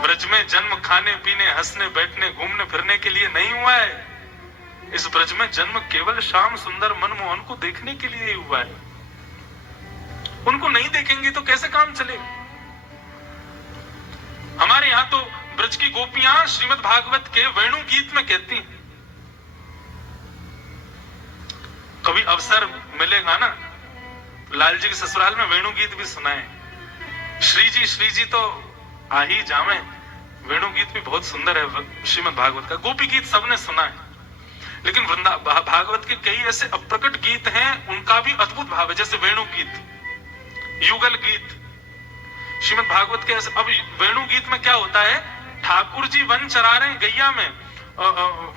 ब्रज में जन्म खाने पीने हंसने बैठने घूमने फिरने के लिए नहीं हुआ है। इस ब्रज में जन्म केवल श्याम सुंदर मनमोहन को देखने के लिए ही हुआ है। उनको नहीं देखेंगे तो कैसे काम चलेगा? हमारे यहां तो ब्रज की गोपियां श्रीमद् भागवत के वेणु गीत में कहती हैं, कभी अवसर मिलेगा ना लाल जी के ससुराल में वेणु गीत भी सुनाए। श्री जी तो आ ही जावे। वेणु गीत भी बहुत सुंदर है श्रीमद् भागवत का। गोपी गीत सबने सुना है, लेकिन भागवत के कई ऐसे अप्रकट गीत हैं, उनका भी अद्भुत भाव है। जैसे वेणु गीत, युगल गीत, श्रीमद् भागवत के। अब वेणु गीत में क्या होता है, ठाकुर जी वन चरा रहे हैं गैया में,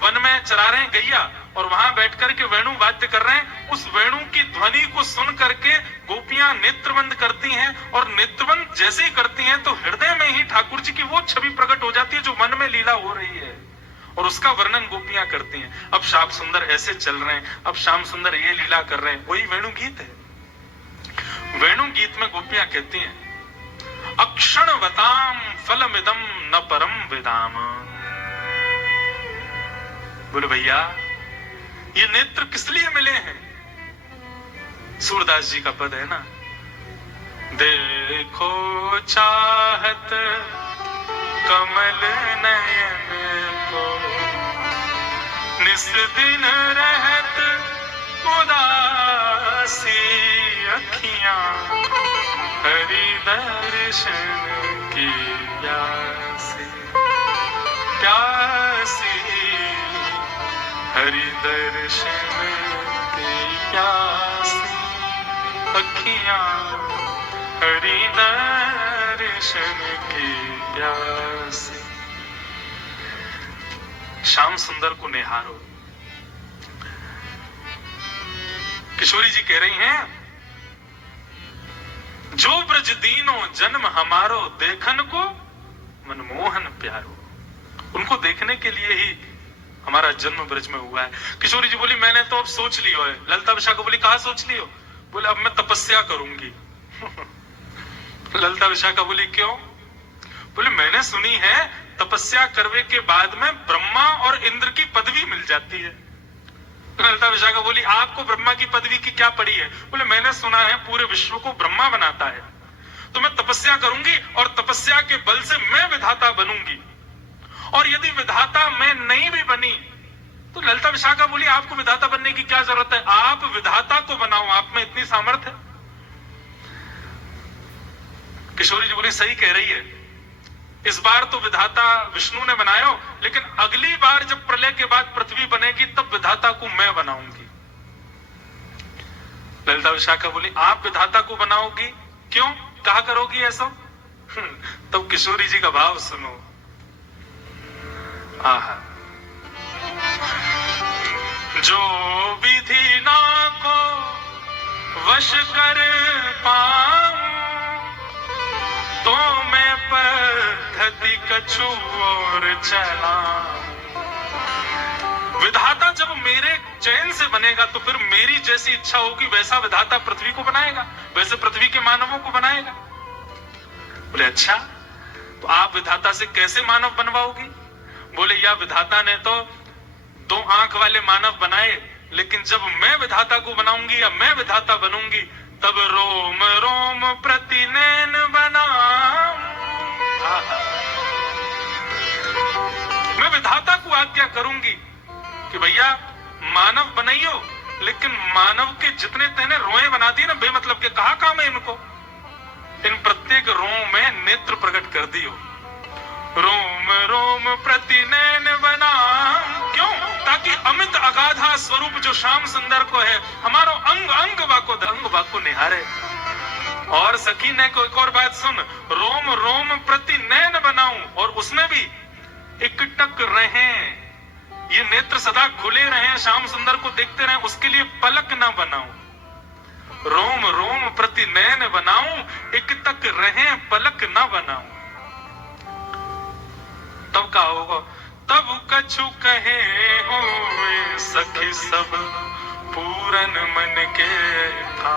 वन में चरा रहे हैं गैया, और वहां बैठ करके वेणु वाद्य कर रहे हैं। उस वेणु की ध्वनि को सुन करके गोपियां नेत्रबंद करती हैं, और नेत्रबंद जैसे ही करती हैं तो हृदय में ही ठाकुर जी की वो छवि प्रकट हो जाती है जो वन में लीला हो रही है, और उसका वर्णन गोपियां करती हैं। अब श्याम सुंदर ऐसे चल रहे हैं, अब श्याम सुंदर ये लीला कर रहे हैं, वही वेणु गीत है। वेणु गीत में गोपियां कहती हैं, अक्षणवताम फलमिदम न परम विदाम। बोले भैया ये नेत्र किस लिए मिले हैं? सूरदास जी का पद है ना, देखो चाहत कमल नयन को, निस दिन रहत उदासी अखियां, हरि दर्शन की प्यासी प्यासी, हरि दर्शन की प्यासी अखियां, हरि दर्शन की प्यासी। श्याम सुंदर को निहारो। किशोरी जी कह रही हैं, जो ब्रज दीनो जन्म हमारो, देखन को मनमोहन प्यारो। उनको देखने के लिए ही हमारा जन्म ब्रज में हुआ है। किशोरी जी बोली, मैंने तो अब सोच लियो है। ललिता विशाखा बोली, कहा सोच लियो? बोले अब मैं तपस्या करूंगी। ललिता विशाखा बोली, क्यों? बोले मैंने सुनी है तपस्या करने के बाद में ब्रह्मा और इंद्र की पदवी मिल जाती है। ललिता विशाखा बोली, आपको ब्रह्मा की पदवी की क्या पड़ी है? बोले मैंने सुना है पूरे विश्व को ब्रह्मा बनाता है, तो मैं तपस्या करूंगी और तपस्या के बल से मैं विधाता बनूंगी, और यदि विधाता मैं नहीं भी बनी तो ललिता विशाखा बोली, आपको विधाता बनने की क्या जरूरत है? आप विधाता को बनाओ, आप में इतनी सामर्थ्य है। किशोरी जी बोली, सही कह रही है, इस बार तो विधाता विष्णु ने बनाया, लेकिन अगली बार जब प्रलय के बाद पृथ्वी बनेगी तब विधाता को मैं बनाऊंगी। ललिता विशाखा बोली, आप विधाता को बनाओगी? क्यों, कहा करोगी ऐसा? तब किशोरी जी का भाव सुनो। आहा, जो विधि ना को वश कर पाऊं, तो मैं पद्धति कछु और चला। विधाता जब मेरे चयन से बनेगा तो फिर मेरी जैसी इच्छा होगी वैसा विधाता पृथ्वी को बनाएगा, वैसे पृथ्वी के मानवों को बनाएगा। बोले अच्छा, तो आप विधाता से कैसे मानव बनवाओगी? बोले या विधाता ने तो 2 आंख वाले मानव बनाए, लेकिन जब मैं विधाता को बनाऊंगी या मैं विधाता बनूंगी तब रोम रोम प्रति नैन बनाऊं। मैं विधाता को आज्ञा करूंगी कि भैया मानव बनाइयो, लेकिन मानव के जितने तेने रोए बना दिए ना बेमतलब के, कहा काम है इनको? इन प्रत्येक रोम में नेत्र प्रकट कर दियो। रोम रोम प्रति नैन बना, क्यों? ताकि अमित अगाधा स्वरूप जो श्याम सुंदर को है, हमारो अंग अंग वाको निहारे। और सखी ने को एक और बात सुन, रोम रोम प्रति नैन बनाऊं, और उसमें भी एकटक रहे, ये नेत्र सदा खुले रहे, श्याम सुंदर को देखते रहे, उसके लिए पलक ना बनाऊं। रोम रोम प्रति नैन बनाऊं, एकटक रहे पलक ना बनाऊं। तब का होगा? तब कछु कहे हो सखी सब पूरन मन के था।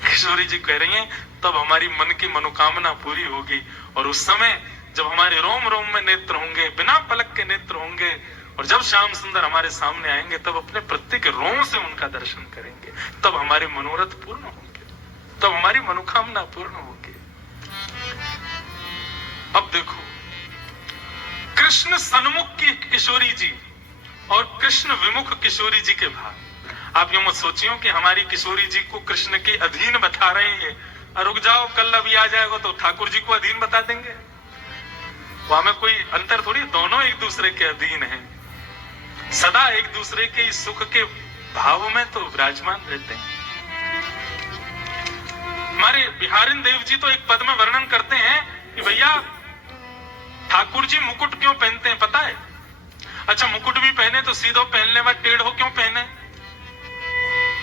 किशोरी जी कह रही हैं तब हमारी मन की मनोकामना पूरी होगी, और उस समय जब हमारे रोम रोम में नेत्र होंगे, बिना पलक के नेत्र होंगे, और जब श्याम सुंदर हमारे सामने आएंगे तब अपने प्रत्येक रोम से उनका दर्शन करेंगे, तब हमारे मनोरथ पूर्ण होंगे, तब हमारी मनोकामना पूर्ण होगी। अब देखो, कृष्ण सन्मुख की किशोरी जी और कृष्ण विमुख किशोरी जी के भाव। आप यूं मत सोचियो कि हमारी किशोरी जी को कृष्ण के अधीन बता रहे हैं, रुक जाओ कल अभी आ जाएगा तो ठाकुर जी को अधीन बता देंगे। वहां में कोई अंतर थोड़ी, दोनों एक दूसरे के अधीन हैं, सदा एक दूसरे के सुख के भाव में तो विराजमान रहते हैं। हमारे बिहारिन देव जी तो एक पद में वर्णन करते हैं कि भैया ठाकुर जी मुकुट क्यों पहनते हैं पता है? अच्छा, मुकुट भी पहने तो सीधो पहनने में टेढ़ो क्यों पहने?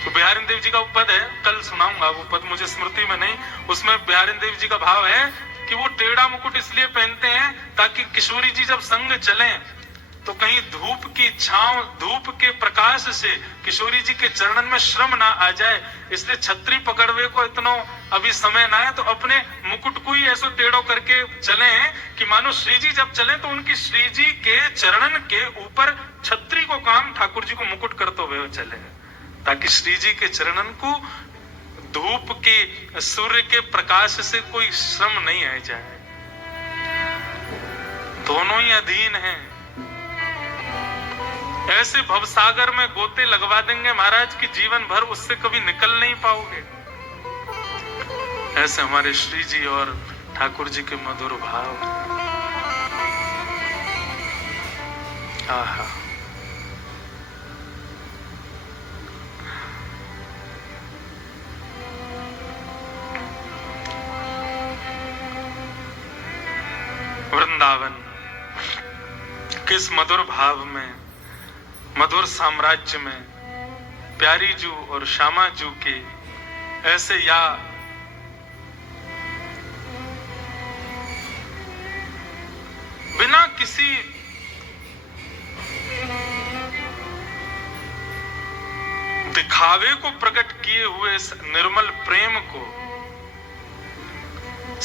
तो बिहारिन देव जी का वो पद है, कल सुनाऊंगा, वो पद मुझे स्मृति में नहीं, उसमें बिहारिन देव जी का भाव है कि वो टेढ़ा मुकुट इसलिए पहनते हैं ताकि किशोरी जी जब संग चले तो कहीं धूप की छांव, धूप के प्रकाश से किशोरी जी के चरणन में श्रम ना आ जाए, इसलिए छतरी पकड़वे को इतना अभी समय ना है, तो अपने मुकुट को ही ऐसा टेढ़ो करके चले कि मानो श्री जी जब चले तो उनकी श्री जी के चरणन के ऊपर छतरी को काम ठाकुर जी को मुकुट करते हुए चले, ताकि श्री जी के चरणन को धूप के सूर्य के प्रकाश से कोई श्रम नहीं आ जाए। दोनों ही अधीन हैं। ऐसे भवसागर में गोते लगवा देंगे महाराज कि जीवन भर उससे कभी निकल नहीं पाओगे। ऐसे हमारे श्री जी और ठाकुर जी के मधुर भाव। आहा, वृंदावन किस मधुर भाव में, मधुर साम्राज्य में प्यारी जू और श्यामा जू के ऐसे या बिना किसी दिखावे को प्रकट किए हुए इस निर्मल प्रेम को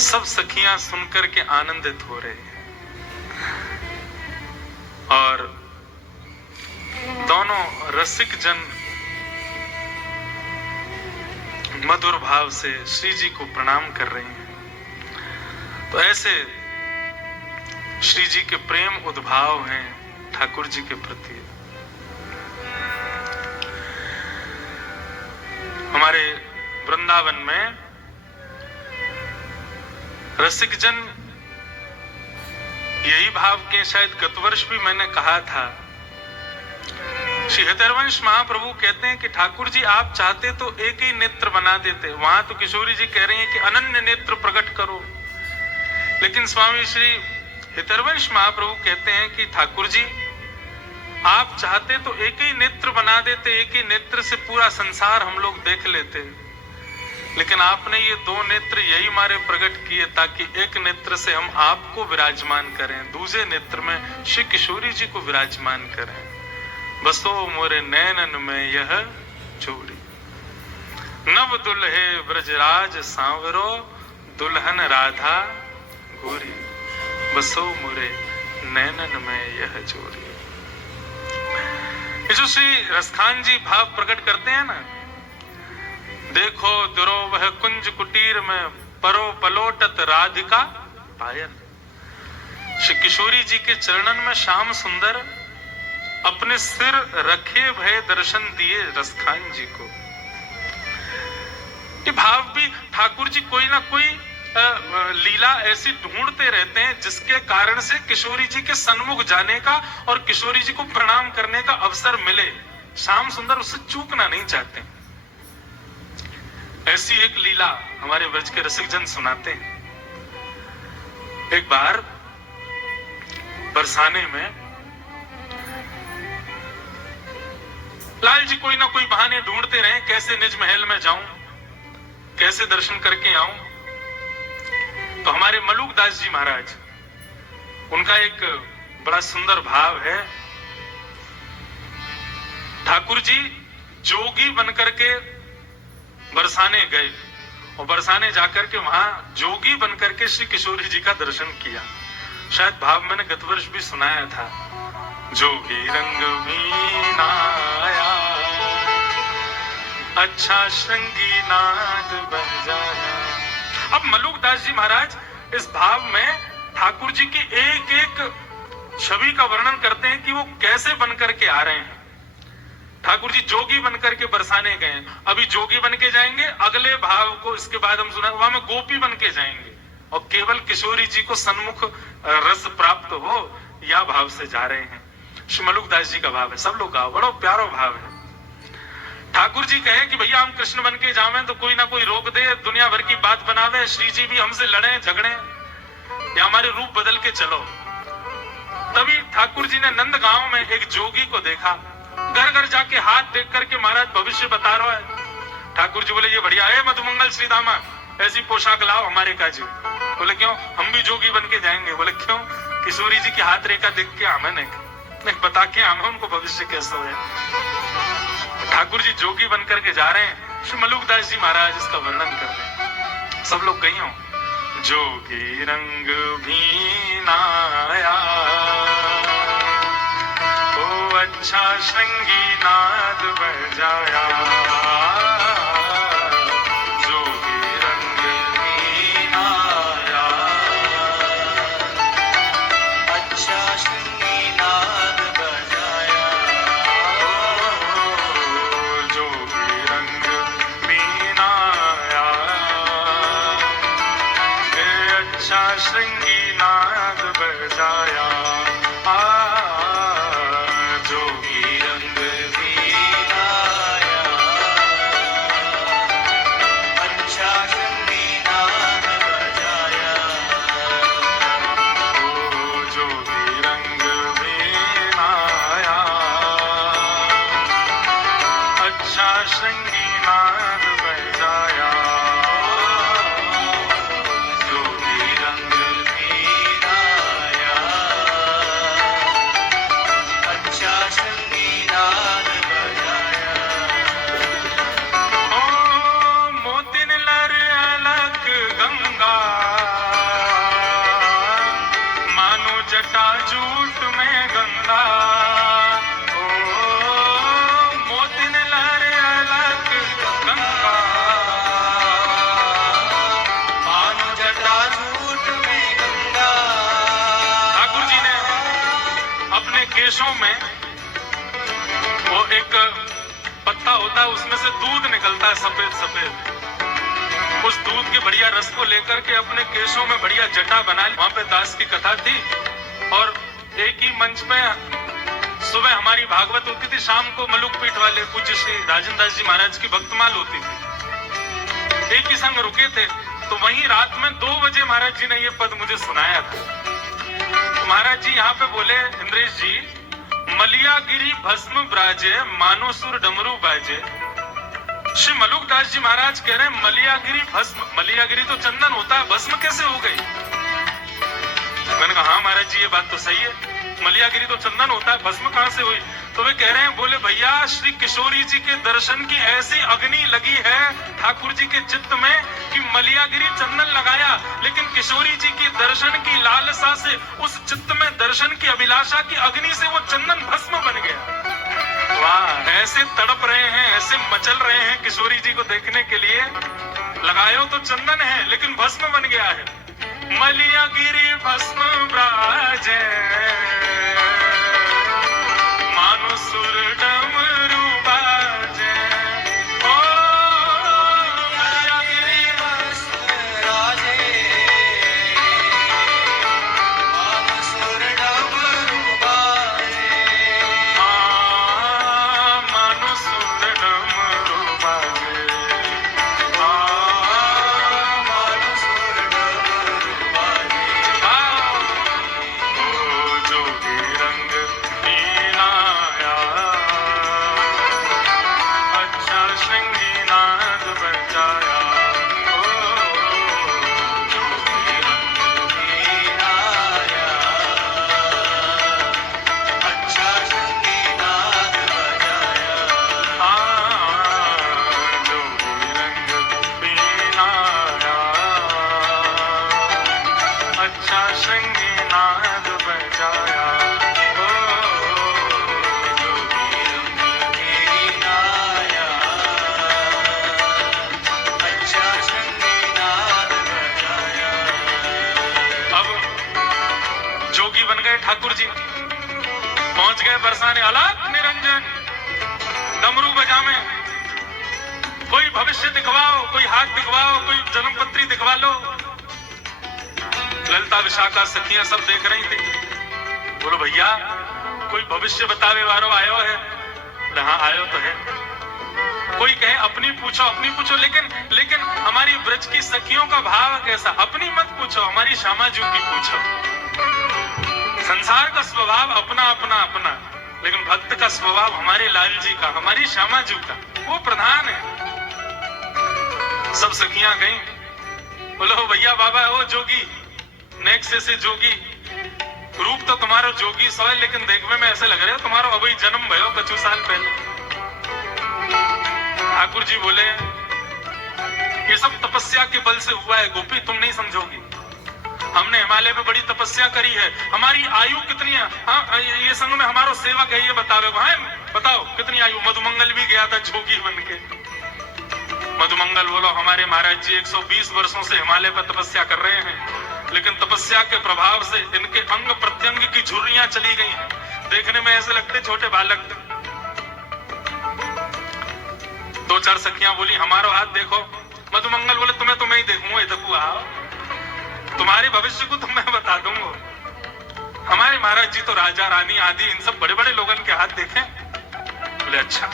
सब सखियां सुनकर के आनंदित हो रहे हैं, और दोनों रसिक जन मधुर भाव से श्री जी को प्रणाम कर रहे हैं। तो ऐसे श्री जी के प्रेम उद्भाव हैं ठाकुर जी के प्रति। हमारे वृंदावन में रसिक जन यही भाव के, शायद गत वर्ष भी मैंने कहा था, श्री हृदयवंश महाप्रभु कहते हैं कि ठाकुर जी आप चाहते तो एक ही नेत्र बना देते, वहां तो किशोरी जी कह रही हैं कि अनन्य नेत्र प्रकट करो, लेकिन स्वामी श्री हृदयवंश महाप्रभु कहते हैं कि ठाकुर जी आप चाहते तो एक ही नेत्र बना देते, एक ही नेत्र से पूरा संसार हम लोग देख लेते, लेकिन आपने ये दो नेत्र यही मारे प्रकट किए ताकि एक नेत्र से हम आपको विराजमान करें, दूसरे नेत्र में श्री किशोरी जी को विराजमान करें। बसो मोरे नैनन में यह जोड़ी, नव दुल्हे ब्रजराज सांवरो, दुल्हन राधा गोरी, बसो मोरे नैनन में यह जोड़ी। ये जो श्री रसखान जी भाव प्रकट करते हैं ना, देखो दुरोवह कुंज कुटीर में परो पलोटत राधिका पायल। श्री किशोरी जी के चरणन में श्याम सुंदर अपने सिर रखे भय दर्शन दिए रसखान जी को। ये भाव भी ठाकुर जी कोई ना कोई लीला ऐसी ढूंढते रहते हैं जिसके कारण से किशोरी जी के सन्मुख जाने का और किशोरी जी को प्रणाम करने का अवसर मिले। श्याम सुंदर उससे चूकना नहीं चाहते। ऐसी एक लीला हमारे ब्रज के रसिक जन सुनाते हैं। एक बार बरसाने में लाल जी कोई ना कोई बहाने ढूंढते रहे, कैसे निज महल में जाऊं, कैसे दर्शन करके आऊं। तो हमारे मलुक दास जी महाराज, उनका एक बड़ा सुंदर भाव है। ठाकुर जी जोगी बनकर के बरसाने गए और बरसाने जाकर के वहां जोगी बनकर के श्री किशोरी जी का दर्शन किया। शायद भाव मैंने गत वर्ष भी सुनाया था। जोगी रंग मीनाया अच्छा श्रृंगी नाद बजाया। अब मलुक दास जी महाराज इस भाव में ठाकुर जी की एक एक छवि का वर्णन करते हैं कि वो कैसे बनकर के आ रहे हैं। ठाकुर जी जोगी बनकर के बरसाने गए, अभी जोगी बन के जाएंगे, अगले भाव को इसके बाद हम सुना वहां में गोपी बन के जाएंगे और केवल किशोरी जी को सन्मुख रस प्राप्त हो, या भाव से जा रहे हैं। श्री मलुक दास जी का भाव है, सब लोग का बड़ा प्यारा भाव है। ठाकुर जी कहे कि भैया हम कृष्ण बन के जावे तो कोई ना कोई रोक दे, दुनिया भर की बात बनावे, श्री जी भी हमसे लड़े झगड़े या हमारे रूप बदल के चलो। तभी ठाकुर जी ने नंद गांव में एक जोगी को देखा, घर घर जाके हाथ देख करके महाराज भविष्य बता रहा है। ठाकुर जी बोले ये बढ़िया है मधुमंगल श्री दामा, ऐसी पोशाक लाओ हमारे काजी। बोले क्यों, हम भी जोगी बन के जाएंगे। बोले क्यों, किशोरी जी की हाथ रेखा देख के हमें नहीं बता के हमें उनको भविष्य कैसा है। ठाकुर जी जोगी बनकर के जा रहे हैं, श्री मलुक दास जी महाराज इसका वर्णन कर रहे हैं। सब लोग कहीं हो, जोगी रंग भीनाया ओ अच्छा श्रृंगी नाद बजाया। जोगी रंग भीनाया अच्छा श्रृंगी नाद बजाया। जोगी रंग भीनाया अच्छा श्रृंगी नाद बजाया। जोगी रंग भीनाया अच्छा श्रृंगी नाद बजाया। ओ जोगी रंग भीनाया अच्छा श्रृंगी नाद बजाया। जटा जूट में गंगा ओ मोतिन लहरे अलग गंगा। मानो जटा जूट में गंगा। ठाकुर जी ने अपने केशों में वो एक पत्ता होता है, उसमें से दूध निकलता है सफेद सफेद। उस दूध के बढ़िया रस को लेकर के अपने केशों में बढ़िया जटा बना ली। वहां पे दास की कथा थी और एक ही मंच पे सुबह हमारी भागवत होती थी, शाम को मलुक पीठ वाले पूज्य श्री राजन दास जी महाराज की भक्तमाल होती थी। एक ही संग रुके थे, तो वहीं रात में 2 बजे महाराज जी ने ये पद मुझे सुनाया था। तो महाराज जी यहाँ पे बोले, इंद्रेश जी मलियागिरी भस्म ब्राजे मानो सुर डमरू बाजे। श्री मलुक दास जी महाराज कह रहे हैं मलियागिरी भस्म, मलियागिरी तो चंदन होता है, भस्म कैसे हो गई? मैंने कहा हाँ महाराज जी ये बात तो सही है, मलियागिरी तो चंदन होता है, भस्म कहां से हुई? तो वे कह रहे हैं, बोले भैया श्री किशोरी जी के दर्शन की ऐसी अग्नि लगी है ठाकुर जी के चित्त में कि मलियागिरी चंदन लगाया, लेकिन किशोरी जी के दर्शन की लालसा से, उस चित्त में दर्शन की अभिलाषा की अग्नि से वो चंदन भस्म बन गया। वाह, ऐसे तड़प रहे हैं, ऐसे मचल रहे हैं किशोरी जी को देखने के लिए। लगायो तो चंदन है लेकिन भस्म बन गया है। मलियागिरी भस्म ब्राजे मान गए ठाकुर जी, पहुंच गए बरसाने, अलग निरंजन डमरू बजावे, कोई भविष्य दिखवाओ, कोई हाथ दिखवाओ, कोई जन्मपत्री दिखवा लो। ललिता विशाखा सखियां सब देख रही थी। बोलो भैया कोई भविष्य बतावे वारो आयो है? हाँ आयो तो है। कोई कहे अपनी पूछो, लेकिन हमारी ब्रज की सखियों का भाव कैसा? अपनी मत पूछो, हमारी श्यामा जी की पूछो। संसार का स्वभाव अपना अपना अपना, लेकिन भक्त का स्वभाव हमारे लाल जी का, हमारी श्यामा जी का, वो प्रधान है। सब सखियां गई। बोलो भैया बाबा ओ जोगी, नेक्स्ट से जोगी, रूप तो तुम्हारा जोगी सो है, लेकिन देखने में ऐसे लग रहे हो तुम्हारा अभी जन्म भयो कछु साल पहले। ठाकुर जी बोले ये सब तपस्या के बल से हुआ है गोपी, तुम नहीं समझोगी। हमने हिमालय में बड़ी तपस्या करी है। हमारी आयु कितनी है? हाँ, ये संग में हमारा सेवक है, ये बताओ कितनी आयु? मधुमंगल भी गया था जोगी बन के। मधुमंगल बोलो हमारे महाराज जी 120 वर्षों से हिमालय पर तपस्या कर रहे हैं, लेकिन तपस्या के प्रभाव से इनके अंग प्रत्यंग की झुर्रियां चली गई हैं। देखने में ऐसे लगते छोटे बालक। दो चार सखियां बोली हमारा हाथ देखो। मधुमंगल बोले तुम्हें तो मैं ही देखूंगा, इधर आओ, तुम्हारे भविष्य को तो मैं बता दूंगा। हमारे महाराज जी तो राजा रानी आदि इन सब बड़े बड़े लोगों के हाथ देखे। बोले अच्छा।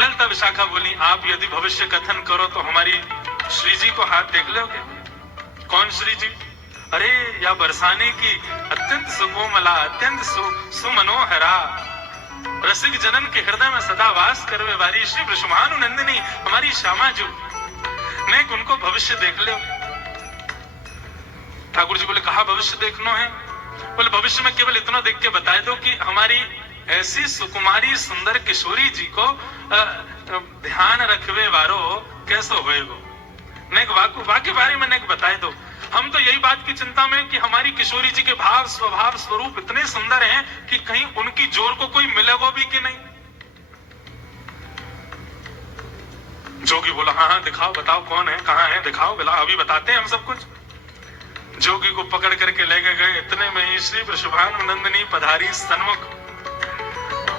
ललिता विशाखा बोली आप यदि भविष्य कथन करो तो हमारी श्री जी को हाथ देख लोगे? कौन श्री जी? अरे या बरसाने की अत्यंत सुकोमला, अत्यंत सुमनोहरा, रसिक जनन के हृदय में सदा वास करवे वाली श्री वृषभानु नंदिनी हमारी श्यामा जी, ने उनको भविष्य देख लो। ठाकुर जी बोले कहा भविष्य देखना है? बोले भविष्य में केवल इतना देख के बता दो कि हमारी ऐसी सुकुमारी सुंदर किशोरी जी को ध्यान रखवे वारो कैसो होएगो। नेक वाक्य बारे में नेक बताए दो। हम तो यही बात की चिंता में कि हमारी किशोरी जी के भाव स्वभाव स्वरूप इतने सुंदर हैं कि कहीं उनकी जोर को कोई मिलेगा भी कि नहीं। जोगी बोला हाँ दिखाओ, बताओ कौन है, कहाँ है, दिखाओ, बोला अभी बताते हैं हम सब कुछ। जोगी को पकड़ करके लेके गए। इतने में ही श्री वृषभानु नंदिनी पधारी सन्मुख,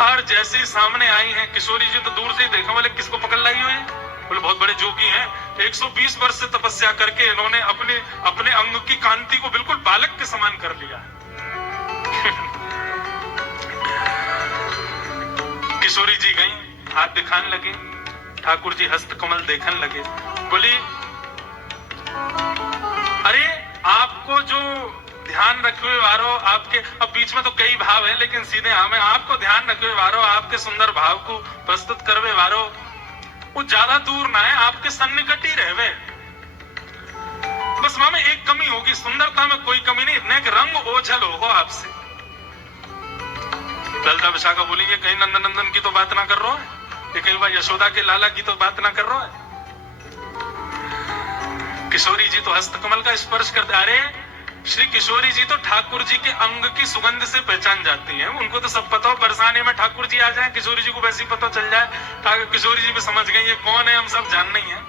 और जैसे ही सामने आई हैं किशोरी जी तो दूर से ही देखा। बोले किसको पकड़ लाई हुई? बोले बहुत बड़े जोगी हैं, 120 वर्ष से तपस्या करके इन्होंने अपने अंग की कांति को बिल्कुल बालक के समान कर लिया। किशोरी जी गई, हाथ दिखाने लगी। ठाकुर जी हस्त कमल देखने लगे। बोली अरे आपको जो ध्यान रखे वारो, आपके अब बीच में तो कई भाव है लेकिन सीधे हमें आपको ध्यान रखे वारो, आपके सुंदर भाव को प्रस्तुत करवे वारो, वो ज्यादा दूर ना है, आपके सन्निकट ही रहवे। बस वहां में एक कमी होगी, सुंदरता में कोई कमी नहीं, इतने रंग ओझल होगा आपसे। ललिता विशाखा बोलेंगे कहीं नंदन की तो बात ना कर रहा है, ये कहीं बार यशोदा के लाला की तो बात ना कर रहा है। किशोरी जी तो हस्तकमल का स्पर्श करते। अरे श्री किशोरी जी तो ठाकुर जी के अंग की सुगंध से पहचान जाती हैं। उनको तो सब पता हो, बरसाने में ठाकुर जी आ जाए किशोरी जी को वैसे ही पता चल जाए। किशोरी जी भी समझ गई ये कौन है, हम सब जान नहीं है।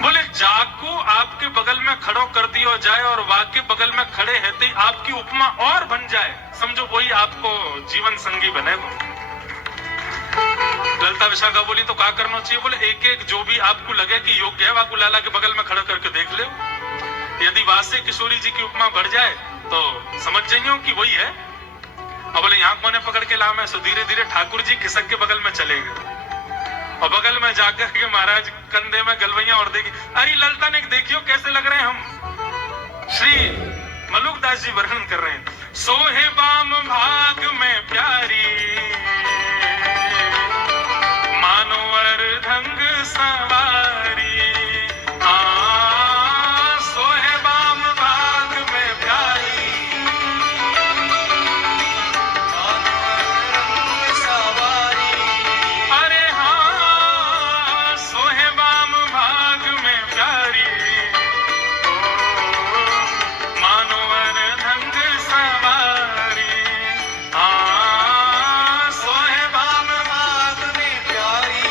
बोले जाको आपके बगल में खड़ो कर दिया जाए और वाके बगल में खड़े रहते ही आपकी उपमा और बन जाए, समझो वही आपको जीवन संगी बनेगा। ललिता विशाखा बोली तो क्या करना चाहिए? बोले एक एक जो भी आपको लगे कि योग्य है वाकु लाला के बगल में खड़ा करके देख ले। यदि वासे किशोरी जी की उपमा बढ़ जाए तो समझ जाइए कि वही है। अब बोले यहाँ कोने पकड़ के ला, मैं सो धीरे धीरे ठाकुर जी खिसक के बगल में चले गए और बगल में जाकर के महाराज कंधे में गलवैया और देगी। अरे ललिता ने देखियो कैसे लग रहे हैं हम। श्री मलुकदास जी वर्णन कर रहे हैं, सोहे बाम भाग में प्यारी मानोवर ढंग सवारी, सोहे बाम भाग में प्यारी मानोवर सवारी। अरे हाँ सोहे बाम भाग में प्यारी, मानोवर ढंग सवारी, सोहे बाम भाग में प्यारी।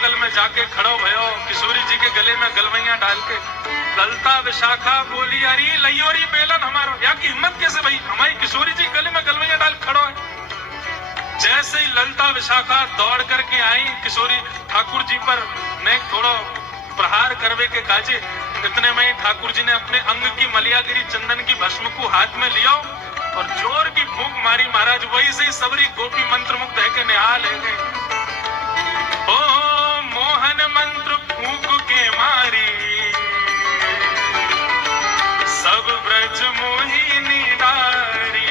बगल में जाके खड़ो भयो किशोरी जी के गले में गलवैया डाल के। ललता विशाखा बोली अरे लयोरी बेलन हमारो, या की हिम्मत कैसे भाई, हमारी किशोरी जी गले में गलवैया डाल खड़ो है। जैसे ही ललता विशाखा दौड़ करके आई किशोरी ठाकुर जी पर ने थोड़ा प्रहार करवे के काजे, इतने में ही ठाकुर जी ने अपने अंग की मलियागिरी चंदन की भस्म को हाथ में लिया और जोर की फूंक मारी। महाराज वही से ही सबरी गोपी मंत्र मुक्त है के निहाल है गए। ओ मोहन मंत्र फूंक के मारी सब ब्रज मोहिनी नारी।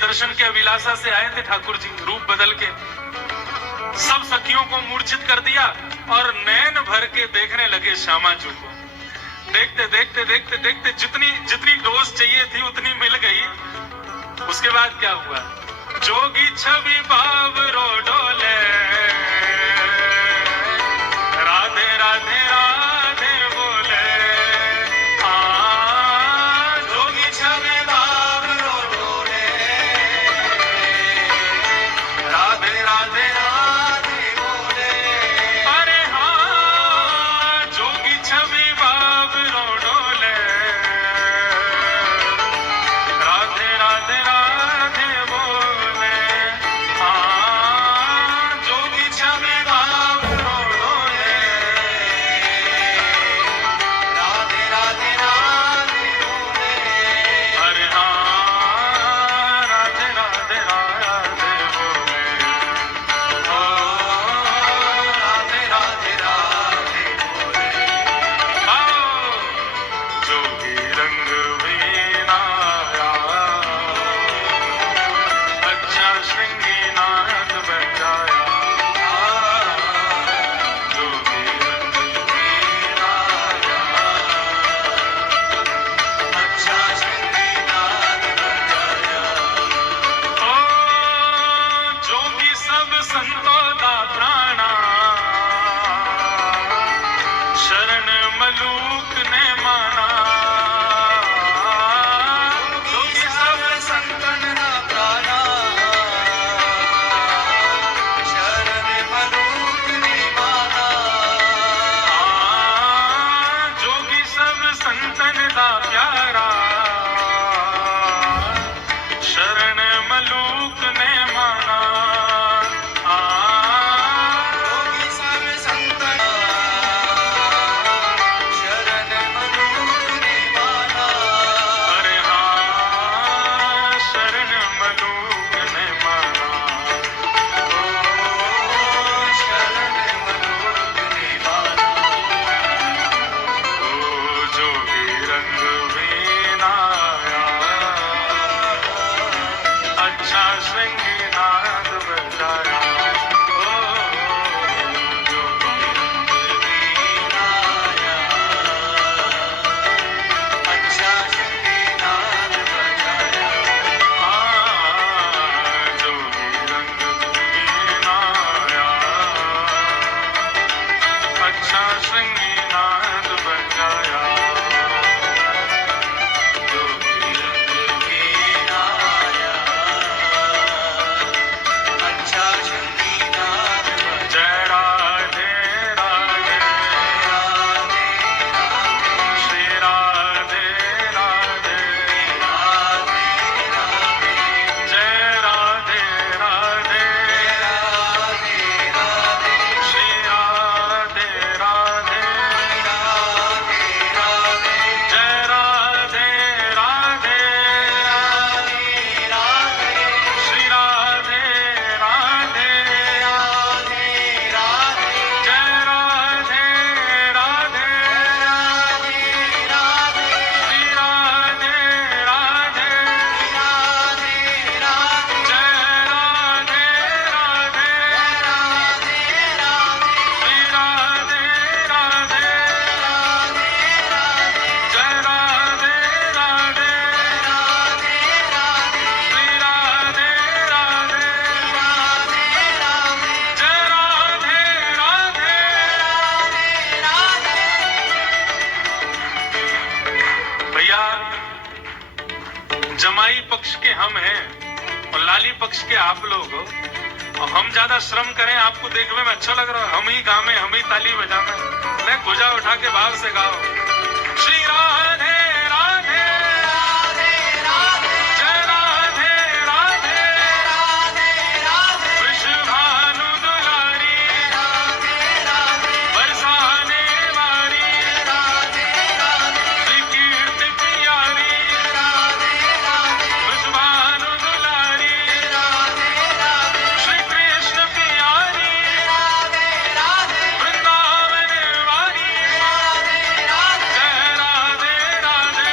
दर्शन के अभिलाषा से आए थे ठाकुर जी, रूप बदल के सब सखियों को मूर्छित कर दिया और नैन भर के देखने लगे श्यामा जी को। देखते देखते देखते देखते जितनी जितनी डोज चाहिए थी उतनी मिल गई। उसके बाद क्या हुआ, जोगी छवि बावरो डोले राधे राधे राधे बोले। जोगी छवि बावरो डोले राधे राधे राधे बोले। अरे हाँ जोगी छवि बावरो डोले राधे राधे राधे बोले। हाँ कसाई पक्ष के हम हैं और लाली पक्ष के आप लोग हो, और हम ज्यादा श्रम करें आपको देखने में अच्छा लग रहा है, हम ही गावे, हम ही ताली बजावे, मैं भुजा उठा के भाव से गाओ श्री राधे राधे राधे राधे जय राधे राधे राधे राधे वृषभानु दुलारी राधे राधे बरसाने वाली राधे राधे श्री कीर्ति प्यारी राधे राधे वृषभानु दुलारी राधे राधे श्री कृष्ण प्यारी राधे राधे वृंदावन वाली राधे राधे जय राधे राधे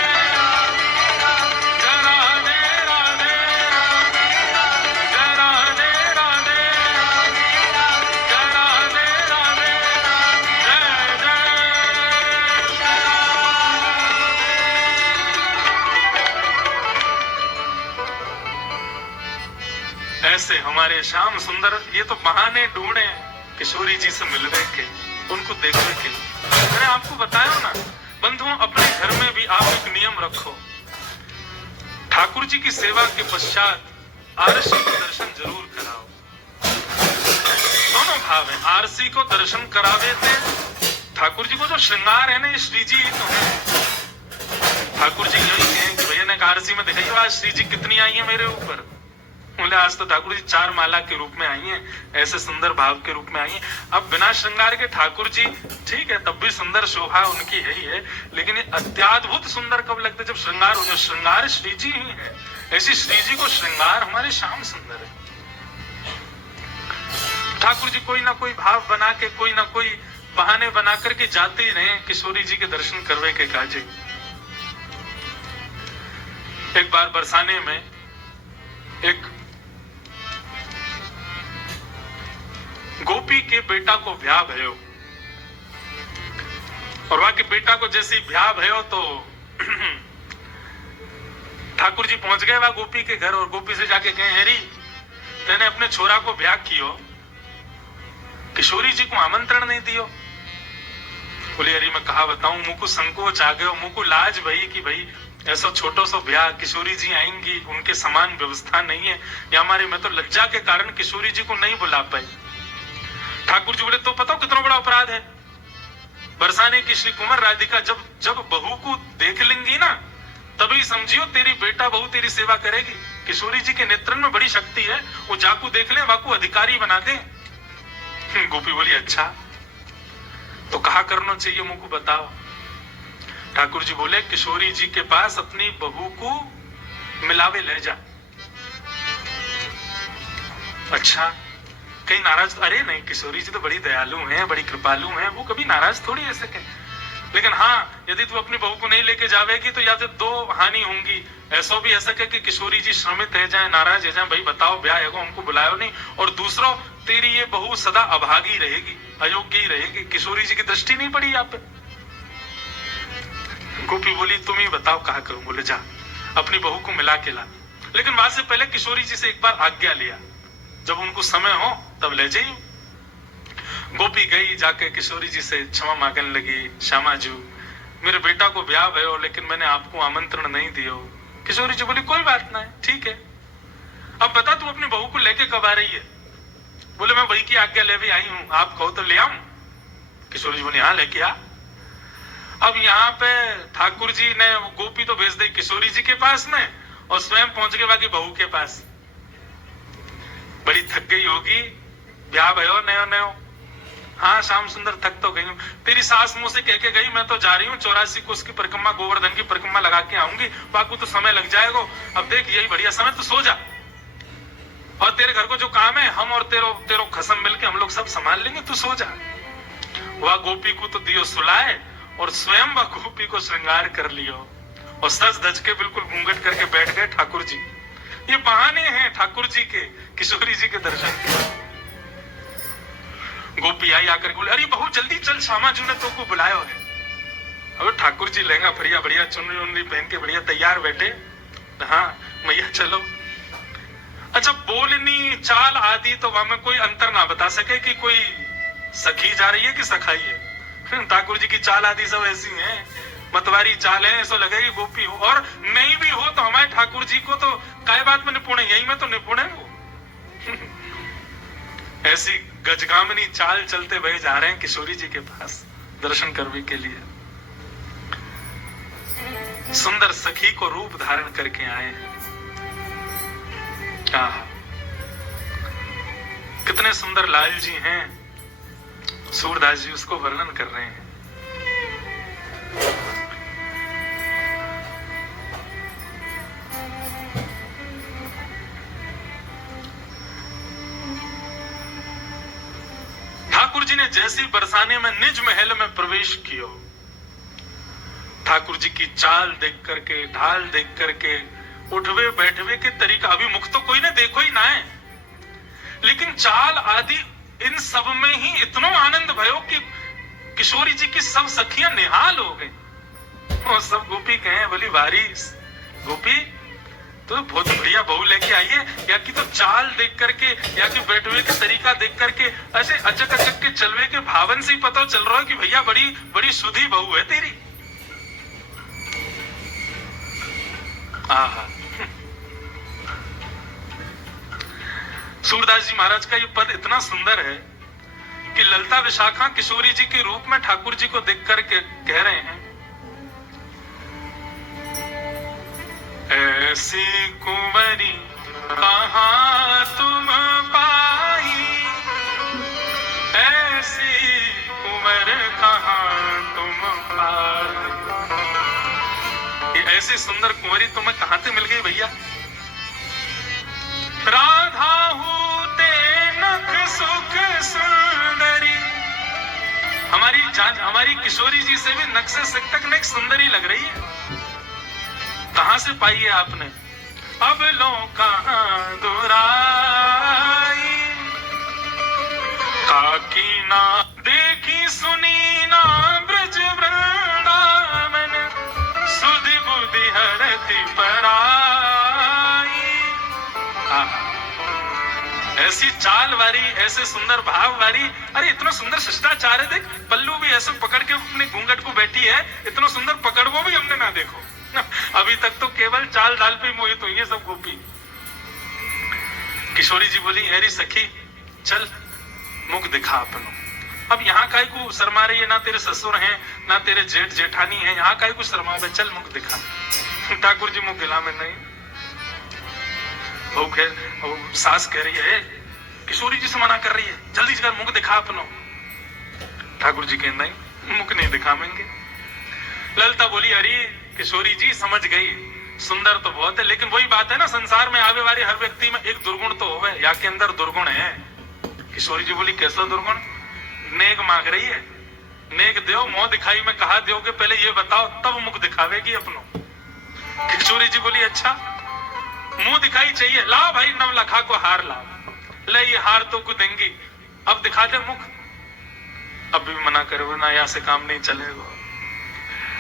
जय राधे राधे जय राधे राधे जय राधे राधे जय जय। ऐसे हमारे श्याम सुंदर ये तो बहाने ढूंढे किशोरी जी से मिलने के, उनको देखने के लिए। मैंने आपको बताया ना बंधुओं, अपने घर में भी आप एक नियम रखो, ठाकुर जी की सेवा के पश्चात आरसी को दर्शन जरूर कराओ। दोनों भाव है, आरसी को दर्शन करावे थे, ठाकुर जी को जो श्रृंगार है ना ये श्री जी तो है। ठाकुर जी यही कहें कि भैया ने आरसी में दिखाई आज श्री जी कितनी आई है मेरे ऊपर, बोले आज तो ठाकुर जी 4 माला के रूप में आई हैं, ऐसे सुंदर भाव के रूप में आई हैं। अब बिना श्रृंगार के ठाकुर जी ठीक है, तब भी सुंदर शोभा उनकी है ही है, लेकिन ये अत्याद्भुत सुंदर कब लगता है जब श्रृंगार हो जाए। श्रृंगार श्री जी ही है, ऐसी श्री जी को श्रृंगार हमारे श्याम सुंदर है। ठाकुर जी कोई ना कोई भाव बना के, कोई ना कोई बहाने बना करके जाते ही रहे किशोरी जी के दर्शन करवे के काजे। एक बार बरसाने में एक गोपी के बेटा को ब्याह भयो, और वहां के बेटा को जैसे ही ब्याह भयो तो ठाकुर जी पहुंच गए वहां गोपी के घर, और गोपी से जाके कहे हेरी तेने अपने छोरा को ब्याह कियो, किशोरी जी को आमंत्रण नहीं दियो। बोले अरे मैं कहा बताऊं, मुझको संकोच आ गयो, मुझको लाज भई कि भाई ऐसा छोटो सो ब्याह, किशोरी जी आएंगी, उनके समान व्यवस्था नहीं है, या हमारे मैं तो लज्जा के कारण किशोरी जी को नहीं बुला पाई। ठाकुर जी बोले तो पता कितना बड़ा अपराध है, बरसाने की श्री कुंवर राधिका जब जब बहू को देख लेंगी ना तभी समझियो तेरी बेटा बहू तेरी सेवा करेगी। किशोरी जी के नेत्रन में बड़ी शक्ति है, वो जाकू देख ले वाकू अधिकारी बना दे। गोपी बोली अच्छा तो कहा करना चाहिए मुझको बताओ। ठाकुर जी बोले किशोरी जी के पास अपनी बहू को मिलावे ले जा। अच्छा कहीं नाराज? अरे नहीं, किशोरी जी तो बड़ी दयालु हैं, बड़ी कृपालु हैं, वो कभी नाराज थोड़ी ऐसे सके। लेकिन हाँ यदि तू अपनी बहू को नहीं लेके जावेगी तो या तो 2 हानि होंगी, ऐसा भी ऐसा कि किशोरी जी श्रमित है जाए, नाराज है जाए, भाई बताओ ब्याह है हमको बुलायो नहीं, और दूसरों तेरी ये बहू सदा अभागी रहेगी, अयोग्य ही रहेगी, किशोरी जी की दृष्टि नहीं पड़ी यहाँ पे। गोपी बोली तुम ही बताओ कहा करूं। बोले जा अपनी बहू को मिला के ला, लेकिन वहां से पहले किशोरी जी से एक बार आज्ञा लिया, जब उनको समय हो तब ले जाइयो। गोपी गई, जाके किशोरी जी से क्षमा मांगने लगी, श्यामा जी मेरे बेटा को ब्याह भयो लेकिन मैंने आपको आमंत्रण नहीं दियो। किशोरी जी बोली कोई बात नहीं, ठीक है, अब बता तू अपनी बहू को लेके कब आ रही है? बोले मैं वही की आज्ञा ले भी आई हूं, आप कहो तो ले आऊं। किशोरी जी बोली हाँ लेके आ। अब यहाँ पे ठाकुर जी ने गोपी तो भेज दी किशोरी जी के पास में, और स्वयं पहुंच गए बाकी बहू के पास। बड़ी थक गई होगी, ब्याह भयो नयो नयो। हाँ श्याम सुंदर थक तो गई हूँ, तेरी सास मुंह से कह के गई मैं तो जा रही हूँ 84 कोस की परिक्रमा, गोवर्धन की परिक्रमा लगा के आऊंगी, बाकू तो समय लग जाएगा। अब देख यही बढ़िया समय, तो सो जा, और तेरे घर को जो काम है हम और तेरो खसम मिलके हम लोग सब संभाल लेंगे, तू सो जा। वह गोपी को तो दियो सुलाए, और स्वयं वह गोपी को श्रृंगार कर लियो, और सज धज के बिल्कुल घूंघट करके बैठ गए ठाकुर जी। ये बहाने हैं ठाकुर जी के किशोरी जी के दर्शन के। गोपी आई आकर बोले अरे बहुत जल्दी चल, श्यामा जी ने तो को बुलाया है। अब ठाकुर जी लहंगा बढ़िया बढ़िया चुनरी उनरी पहन के बढ़िया तैयार बैठे। हाँ मैया चलो। अच्छा बोलनी चाल आदि तो वहां में कोई अंतर ना बता सके कि कोई सखी जा रही है कि सखाई है। ठाकुर जी की चाल आदि सब ऐसी हैं, मतवारी चाल है, ऐसा लगेगी गोपी हो, और नहीं भी हो तो हमारे ठाकुर जी को तो काय बात में निपुण है, यही में तो निपुण है वो। ऐसी गजगामिनी चाल चलते हुए जा रहे हैं किशोरी जी के पास दर्शन करने के लिए। सुंदर सखी को रूप धारण करके आए हैं। कितने सुंदर लाल जी हैं, सूरदास जी उसको वर्णन कर रहे हैं। ठाकुर जी ने जैसी बरसाने में निज महल में प्रवेश किया, ठाकुर जी की चाल देख करके, ढाल देख करके, उठवे बैठवे के तरीका, अभी मुख तो कोई ने देखो ही ना है, लेकिन चाल आदि इन सब में ही इतना आनंद भयो कि किशोरी जी की सब सखियां निहाल हो गई। और सब गोपी कहे बोली वारी गोपी तो बहुत बढ़िया बहू लेके आई है, या कि तो चाल देख करके, या कि बैठवे के तरीका देख करके, ऐसे अचक अचक के चलवे के भावन से ही पता चल रहा है कि भैया बड़ी बड़ी सुधी बहू है तेरी। सूरदास जी महाराज का ये पद इतना सुंदर है कि ललता विशाखा किशोरी जी के रूप में ठाकुर जी को देख करके कह रहे हैं, ऐसी कुंवरी कहां तुम पाई, ऐसी कुंवर कहां तुम पाई। ऐसी सुंदर कुंवरी तुम्हें कहां से मिल गई भैया? राधा होते नख सुख सुंदरी, हमारी किशोरी जी से भी नख से सिक तक नख सुंदरी लग रही है। कहां से पाई है आपने? अब लो कहां दुराई, काकी ना देखी सुनी ना ब्रज वृंदावन, सुधि बुद्धि हरति पराई। ऐसी चाल वारी, ऐसे सुंदर भाव वारी, अरे इतना सुंदर शिष्टाचार है। देख पल्लू भी ऐसे पकड़ के अपने घूंघट को बैठी है, इतना सुंदर पकड़ वो भी हमने ना देखो। अभी तक तो केवल चाल डाल पे मोहित हुई है सब गोपी। किशोरी जी बोली अरे सखी चल मुख दिखा अपनो। अब यहाँ काय को शर्मा रही है, ना तेरे ससुर हैं ना तेरे जेठ जेठानी है, यहाँ काय को शर्मा है, चल मुख दिखा। ठाकुर जी मुख गिला में नहीं, सास कह रही है, किशोरी जी से मना कर रही है, जल्दी से मुख दिखा अपनो। ठाकुर जी कह नहीं मुख नहीं दिखावेंगे। ललता बोली अरे किशोरी जी समझ गई, सुंदर तो बहुत है, लेकिन वही बात है ना, संसार में आवे वाले हर व्यक्ति में एक दुर्गुण तो होवे, या के अंदर दुर्गुण है। किशोरी जी बोली कैसा दुर्गुण? नेक मांग रही है, नेक दो, मुंह दिखाई में कहा दोगे, पहले ये बताओ तब मुख दिखावेगी अपनो। किशोरी जी बोली अच्छा मुंह दिखाई चाहिए, लाओ भाई नवलखा को हार लाओ, ले ये हार तो को देंगी, अब दिखा दे मुख। अब भी मना करो ना, यहाँ से काम नहीं चलेगा।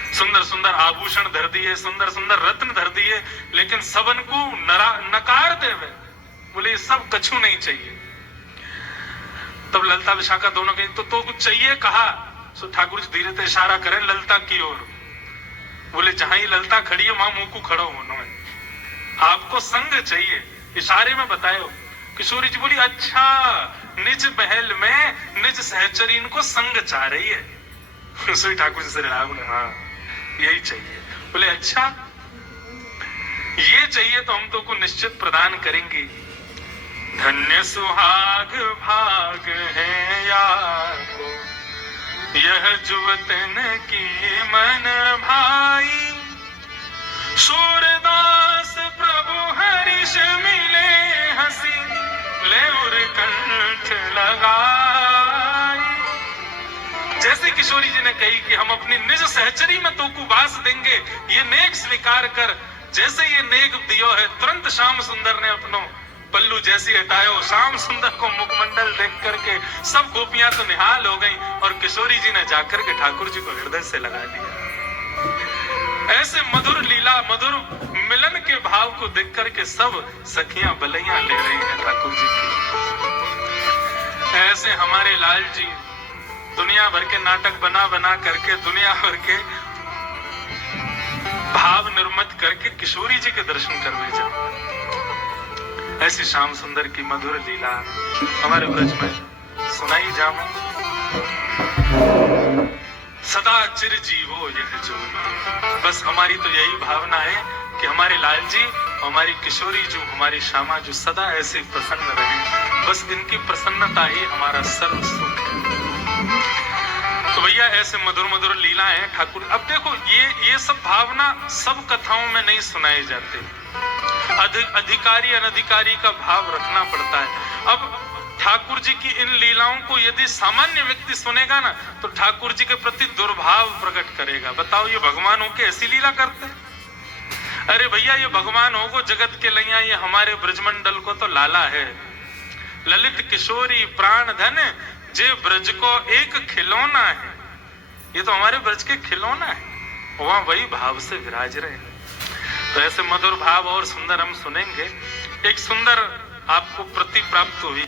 सुंदर सुंदर आभूषण धर दिए, सुंदर सुंदर रत्न धर दिए, लेकिन सबन को नकार देवे, बोले ये सब कछु नहीं चाहिए। तब ललता विशाखा दोनों कहीं तो कुछ चाहिए कहा। सो ठाकुर जी धीरे से इशारा करें ललता की ओर, बोले जहां ही ललता खड़ी है वहां मुंह को खड़ो होना है, आपको संग चाहिए, इशारे में बतायो। किशोरी जी बोली अच्छा निज महल में निज सहचरीन को संग चाह रही है। सो ठाकुर जी से हाँ यही चाहिए। बोले अच्छा ये चाहिए तो हम तो को निश्चित प्रदान करेंगे। धन्य सुहाग भाग है यार को, यह जुवतन की मन भाई, सूरदास प्रभु हरिश मिले हंसी, ले उर कंठ लगाई। जैसे किशोरी जी ने कही कि हम अपनी निज सहचरी में तो को वास देंगे, ये नेक स्वीकार कर। जैसे ये नेक दियो है, तुरंत श्याम सुंदर ने अपनो पल्लू जैसी हटायो, श्याम सुंदर को मुखमंडल देख करके सब गोपियां तो निहाल हो गईं, और किशोरी जी ने जाकर के ठाकुर जी को हृदय से लगा लिया। ऐसे मधुर लीला, मधुर मिलन के भाव को देख करके सब सखियां बलैया ले रही हैं ठाकुर जी की। ऐसे हमारे लाल जी दुनिया भर के नाटक बना बना करके, दुनिया भर के भाव निर्मत करके किशोरी जी के दर्शन करवे जाओ। ऐसी श्याम सुंदर की मधुर लीला हमारे ब्रज में सुनाई जाओ। सदा चिर जीवो यह जोरी। बस हमारी तो यही भावना है कि हमारे लाल जी, हमारी किशोरी जो, हमारी श्यामा जो सदा ऐसे प्रसन्न रहे। बस इनकी प्रसन्नता ही हमारा सर्व सुख है। तो भैया ऐसे मधुर मधुर लीलाएं ठाकुर। अब देखो ये सब भावना सब कथाओं में नहीं सुनाए जाते। अधिकारी अनधिकारी का भाव रखना पड़ता है। अब ठाकुर जी की इन लीलाओं को यदि सामान्य व्यक्ति सुनेगा ना तो ठाकुर जी के प्रति दुर्भाव प्रकट करेगा। बताओ ये भगवान होके ऐसी लीला करते? अरे भैया ये भगवान होगो जगत के लैया, ये हमारे ब्रजमंडल को तो लाला है। ललित किशोरी प्राण धन जे ब्रज को एक खिलौना है। ये तो हमारे ब्रज के खिलौना है, वहां वही भाव से विराज रहे हैं। तो ऐसे मधुर भाव और सुंदर हम सुनेंगे। एक सुंदर आपको प्रति प्राप्त हुई।